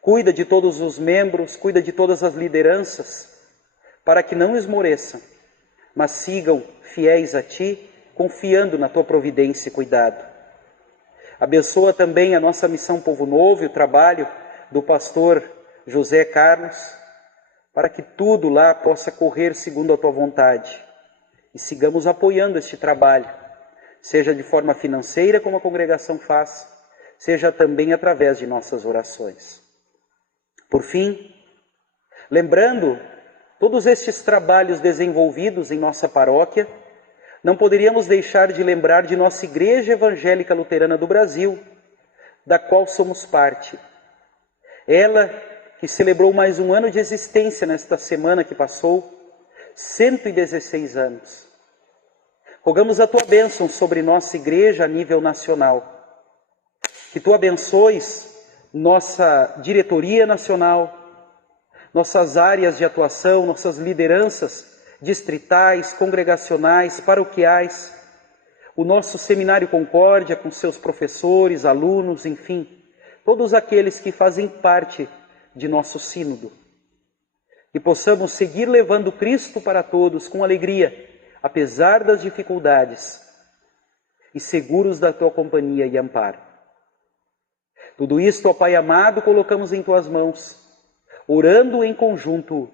Cuida de todos os membros, cuida de todas as lideranças, para que não esmoreçam, mas sigam fiéis a Ti, confiando na Tua providência e cuidado. Abençoa também a nossa Missão Povo Novo e o trabalho do pastor José Carlos, para que tudo lá possa correr segundo a Tua vontade. E sigamos apoiando este trabalho, seja de forma financeira, como a congregação faz, seja também através de nossas orações. Por fim, lembrando todos estes trabalhos desenvolvidos em nossa paróquia, não poderíamos deixar de lembrar de nossa Igreja Evangélica Luterana do Brasil, da qual somos parte. Ela que celebrou mais um ano de existência nesta semana que passou, 116 anos. Rogamos a Tua bênção sobre nossa Igreja a nível nacional. Que Tu abençoes nossa diretoria nacional, nossas áreas de atuação, nossas lideranças distritais, congregacionais, paroquiais, o nosso Seminário Concórdia com seus professores, alunos, enfim, todos aqueles que fazem parte de nosso sínodo. E possamos seguir levando Cristo para todos com alegria, apesar das dificuldades, e seguros da Tua companhia e amparo. Tudo isto, ó Pai amado, colocamos em Tuas mãos, orando em conjunto.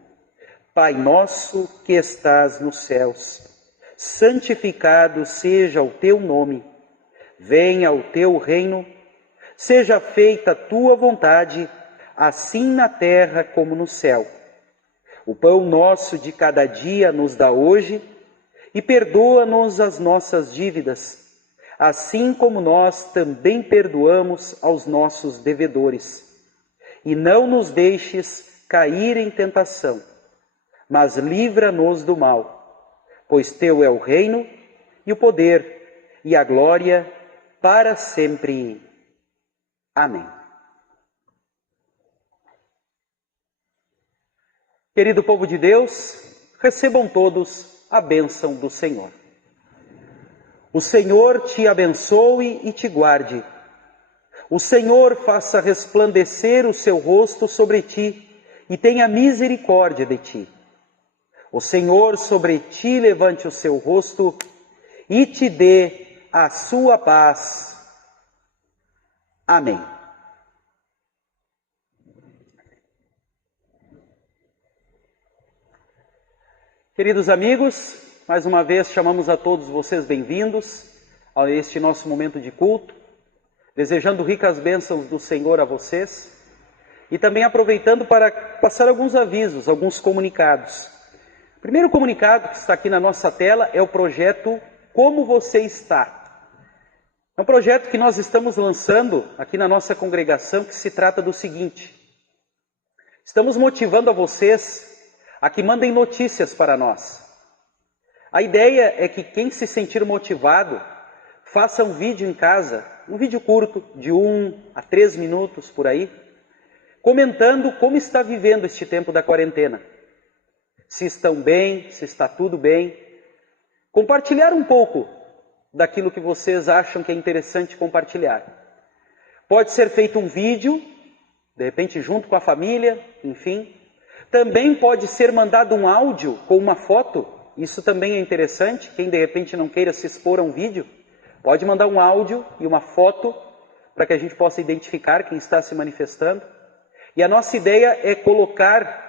Pai nosso que estás nos céus, santificado seja o Teu nome. Venha o Teu reino, seja feita a Tua vontade, assim na terra como no céu. O pão nosso de cada dia nos dá hoje, e perdoa-nos as nossas dívidas, assim como nós também perdoamos aos nossos devedores. E não nos deixes cair em tentação, mas livra-nos do mal, pois Teu é o reino, e o poder, e a glória, para sempre. Amém. Querido povo de Deus, recebam todos a bênção do Senhor. O Senhor te abençoe e te guarde. O Senhor faça resplandecer o seu rosto sobre ti e tenha misericórdia de ti. O Senhor sobre ti levante o seu rosto e te dê a sua paz. Amém. Queridos amigos, mais uma vez chamamos a todos vocês bem-vindos a este nosso momento de culto, desejando ricas bênçãos do Senhor a vocês e também aproveitando para passar alguns avisos, alguns comunicados. O primeiro comunicado que está aqui na nossa tela é o projeto Como Você Está. É um projeto que nós estamos lançando aqui na nossa congregação, que se trata do seguinte: estamos motivando a vocês a que mandem notícias para nós. A ideia é que quem se sentir motivado faça um vídeo em casa, um vídeo curto, de 1 a 3 minutos por aí, comentando como está vivendo este tempo da quarentena. Se estão bem, se está tudo bem. Compartilhar um pouco daquilo que vocês acham que é interessante compartilhar. Pode ser feito um vídeo, de repente junto com a família, enfim. Também pode ser mandado um áudio com uma foto, isso também é interessante. Quem de repente não queira se expor a um vídeo, pode mandar um áudio e uma foto para que a gente possa identificar quem está se manifestando. E a nossa ideia é colocar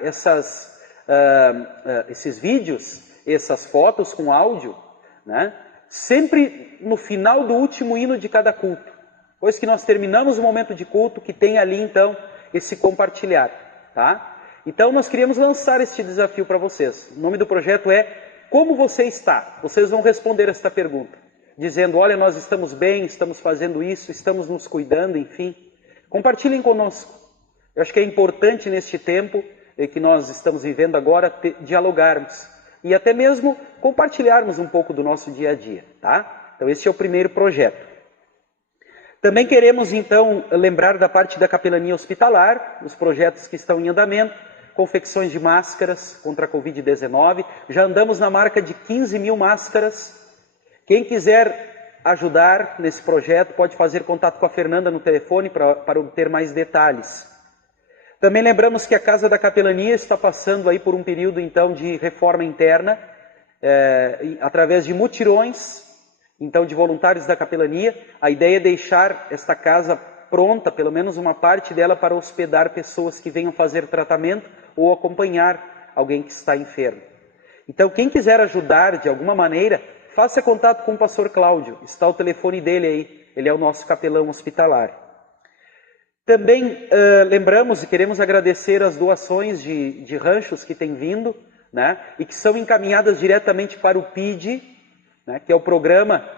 esses vídeos, essas fotos com áudio, né, sempre no final do último hino de cada culto. Depois que nós terminamos o momento de culto, que tem ali então esse compartilhar, tá? Então nós queríamos lançar este desafio para vocês. O nome do projeto é Como Você Está? Vocês vão responder esta pergunta, dizendo, olha, nós estamos bem, estamos fazendo isso, estamos nos cuidando, enfim. Compartilhem conosco. Eu acho que é importante neste tempo que nós estamos vivendo agora, dialogarmos e até mesmo compartilharmos um pouco do nosso dia a dia, tá? Então esse é o primeiro projeto. Também queremos então lembrar da parte da capelania hospitalar, os projetos que estão em andamento, confecções de máscaras contra a Covid-19, já andamos na marca de 15 mil máscaras. Quem quiser ajudar nesse projeto pode fazer contato com a Fernanda no telefone para obter mais detalhes. Também lembramos que a Casa da Capelania está passando aí por um período então de reforma interna, através de mutirões, então de voluntários da capelania. A ideia é deixar esta casa pronta, pelo menos uma parte dela, para hospedar pessoas que venham fazer tratamento ou acompanhar alguém que está enfermo. Então quem quiser ajudar de alguma maneira, faça contato com o pastor Cláudio, está o telefone dele aí, ele é o nosso capelão hospitalar. Também lembramos e queremos agradecer as doações de ranchos que têm vindo, né, e que são encaminhadas diretamente para o PID, né, que é o programa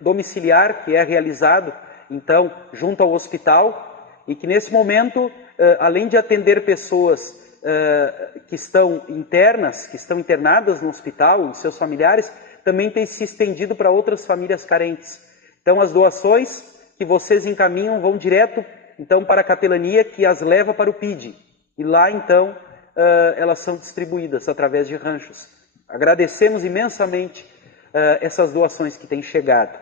domiciliar que é realizado então junto ao hospital, e que nesse momento, além de atender pessoas que estão internas, que estão internadas no hospital e seus familiares, também tem se estendido para outras famílias carentes. Então as doações que vocês encaminham vão direto então para a capelania, que as leva para o PID, e lá então elas são distribuídas através de ranchos. Agradecemos imensamente essas doações que têm chegado.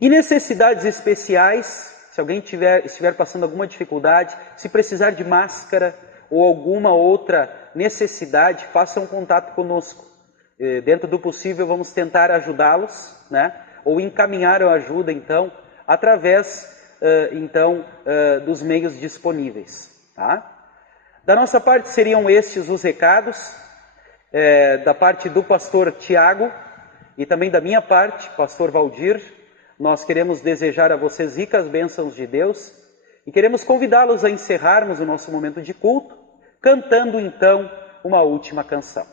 E necessidades especiais, se alguém estiver passando alguma dificuldade, se precisar de máscara ou alguma outra necessidade, façam um contato conosco. Dentro do possível vamos tentar ajudá-los, né? Ou encaminhar a ajuda, então, através dos meios disponíveis. Tá? Da nossa parte, seriam estes os recados, da parte do pastor Tiago e também da minha parte, pastor Valdir. Nós queremos desejar a vocês ricas bênçãos de Deus e queremos convidá-los a encerrarmos o nosso momento de culto, cantando, então, uma última canção.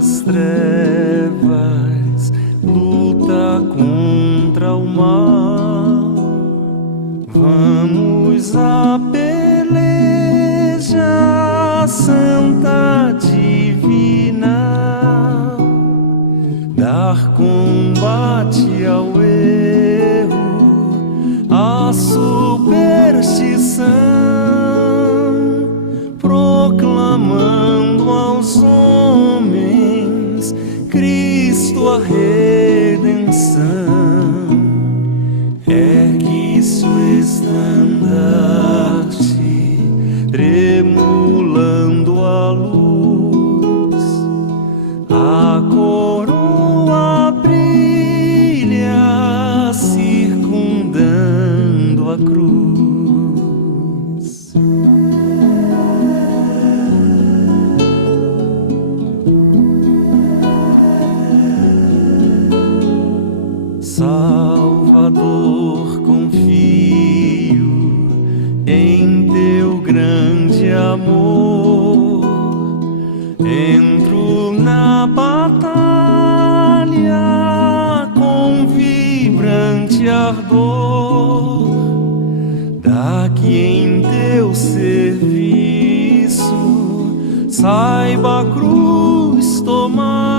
das trevas, luta contra o mal. Vamos à peleja santa divina, dar combate ao erro, à superstição, proclamando aos homens Cristo a redenção. Ergue sua estandarte, tremulando a luz, a coroa brilha, circundando a cruz. Salvador, confio em teu grande amor. Entro na batalha com vibrante ardor. Daqui em teu serviço saiba a cruz tomar.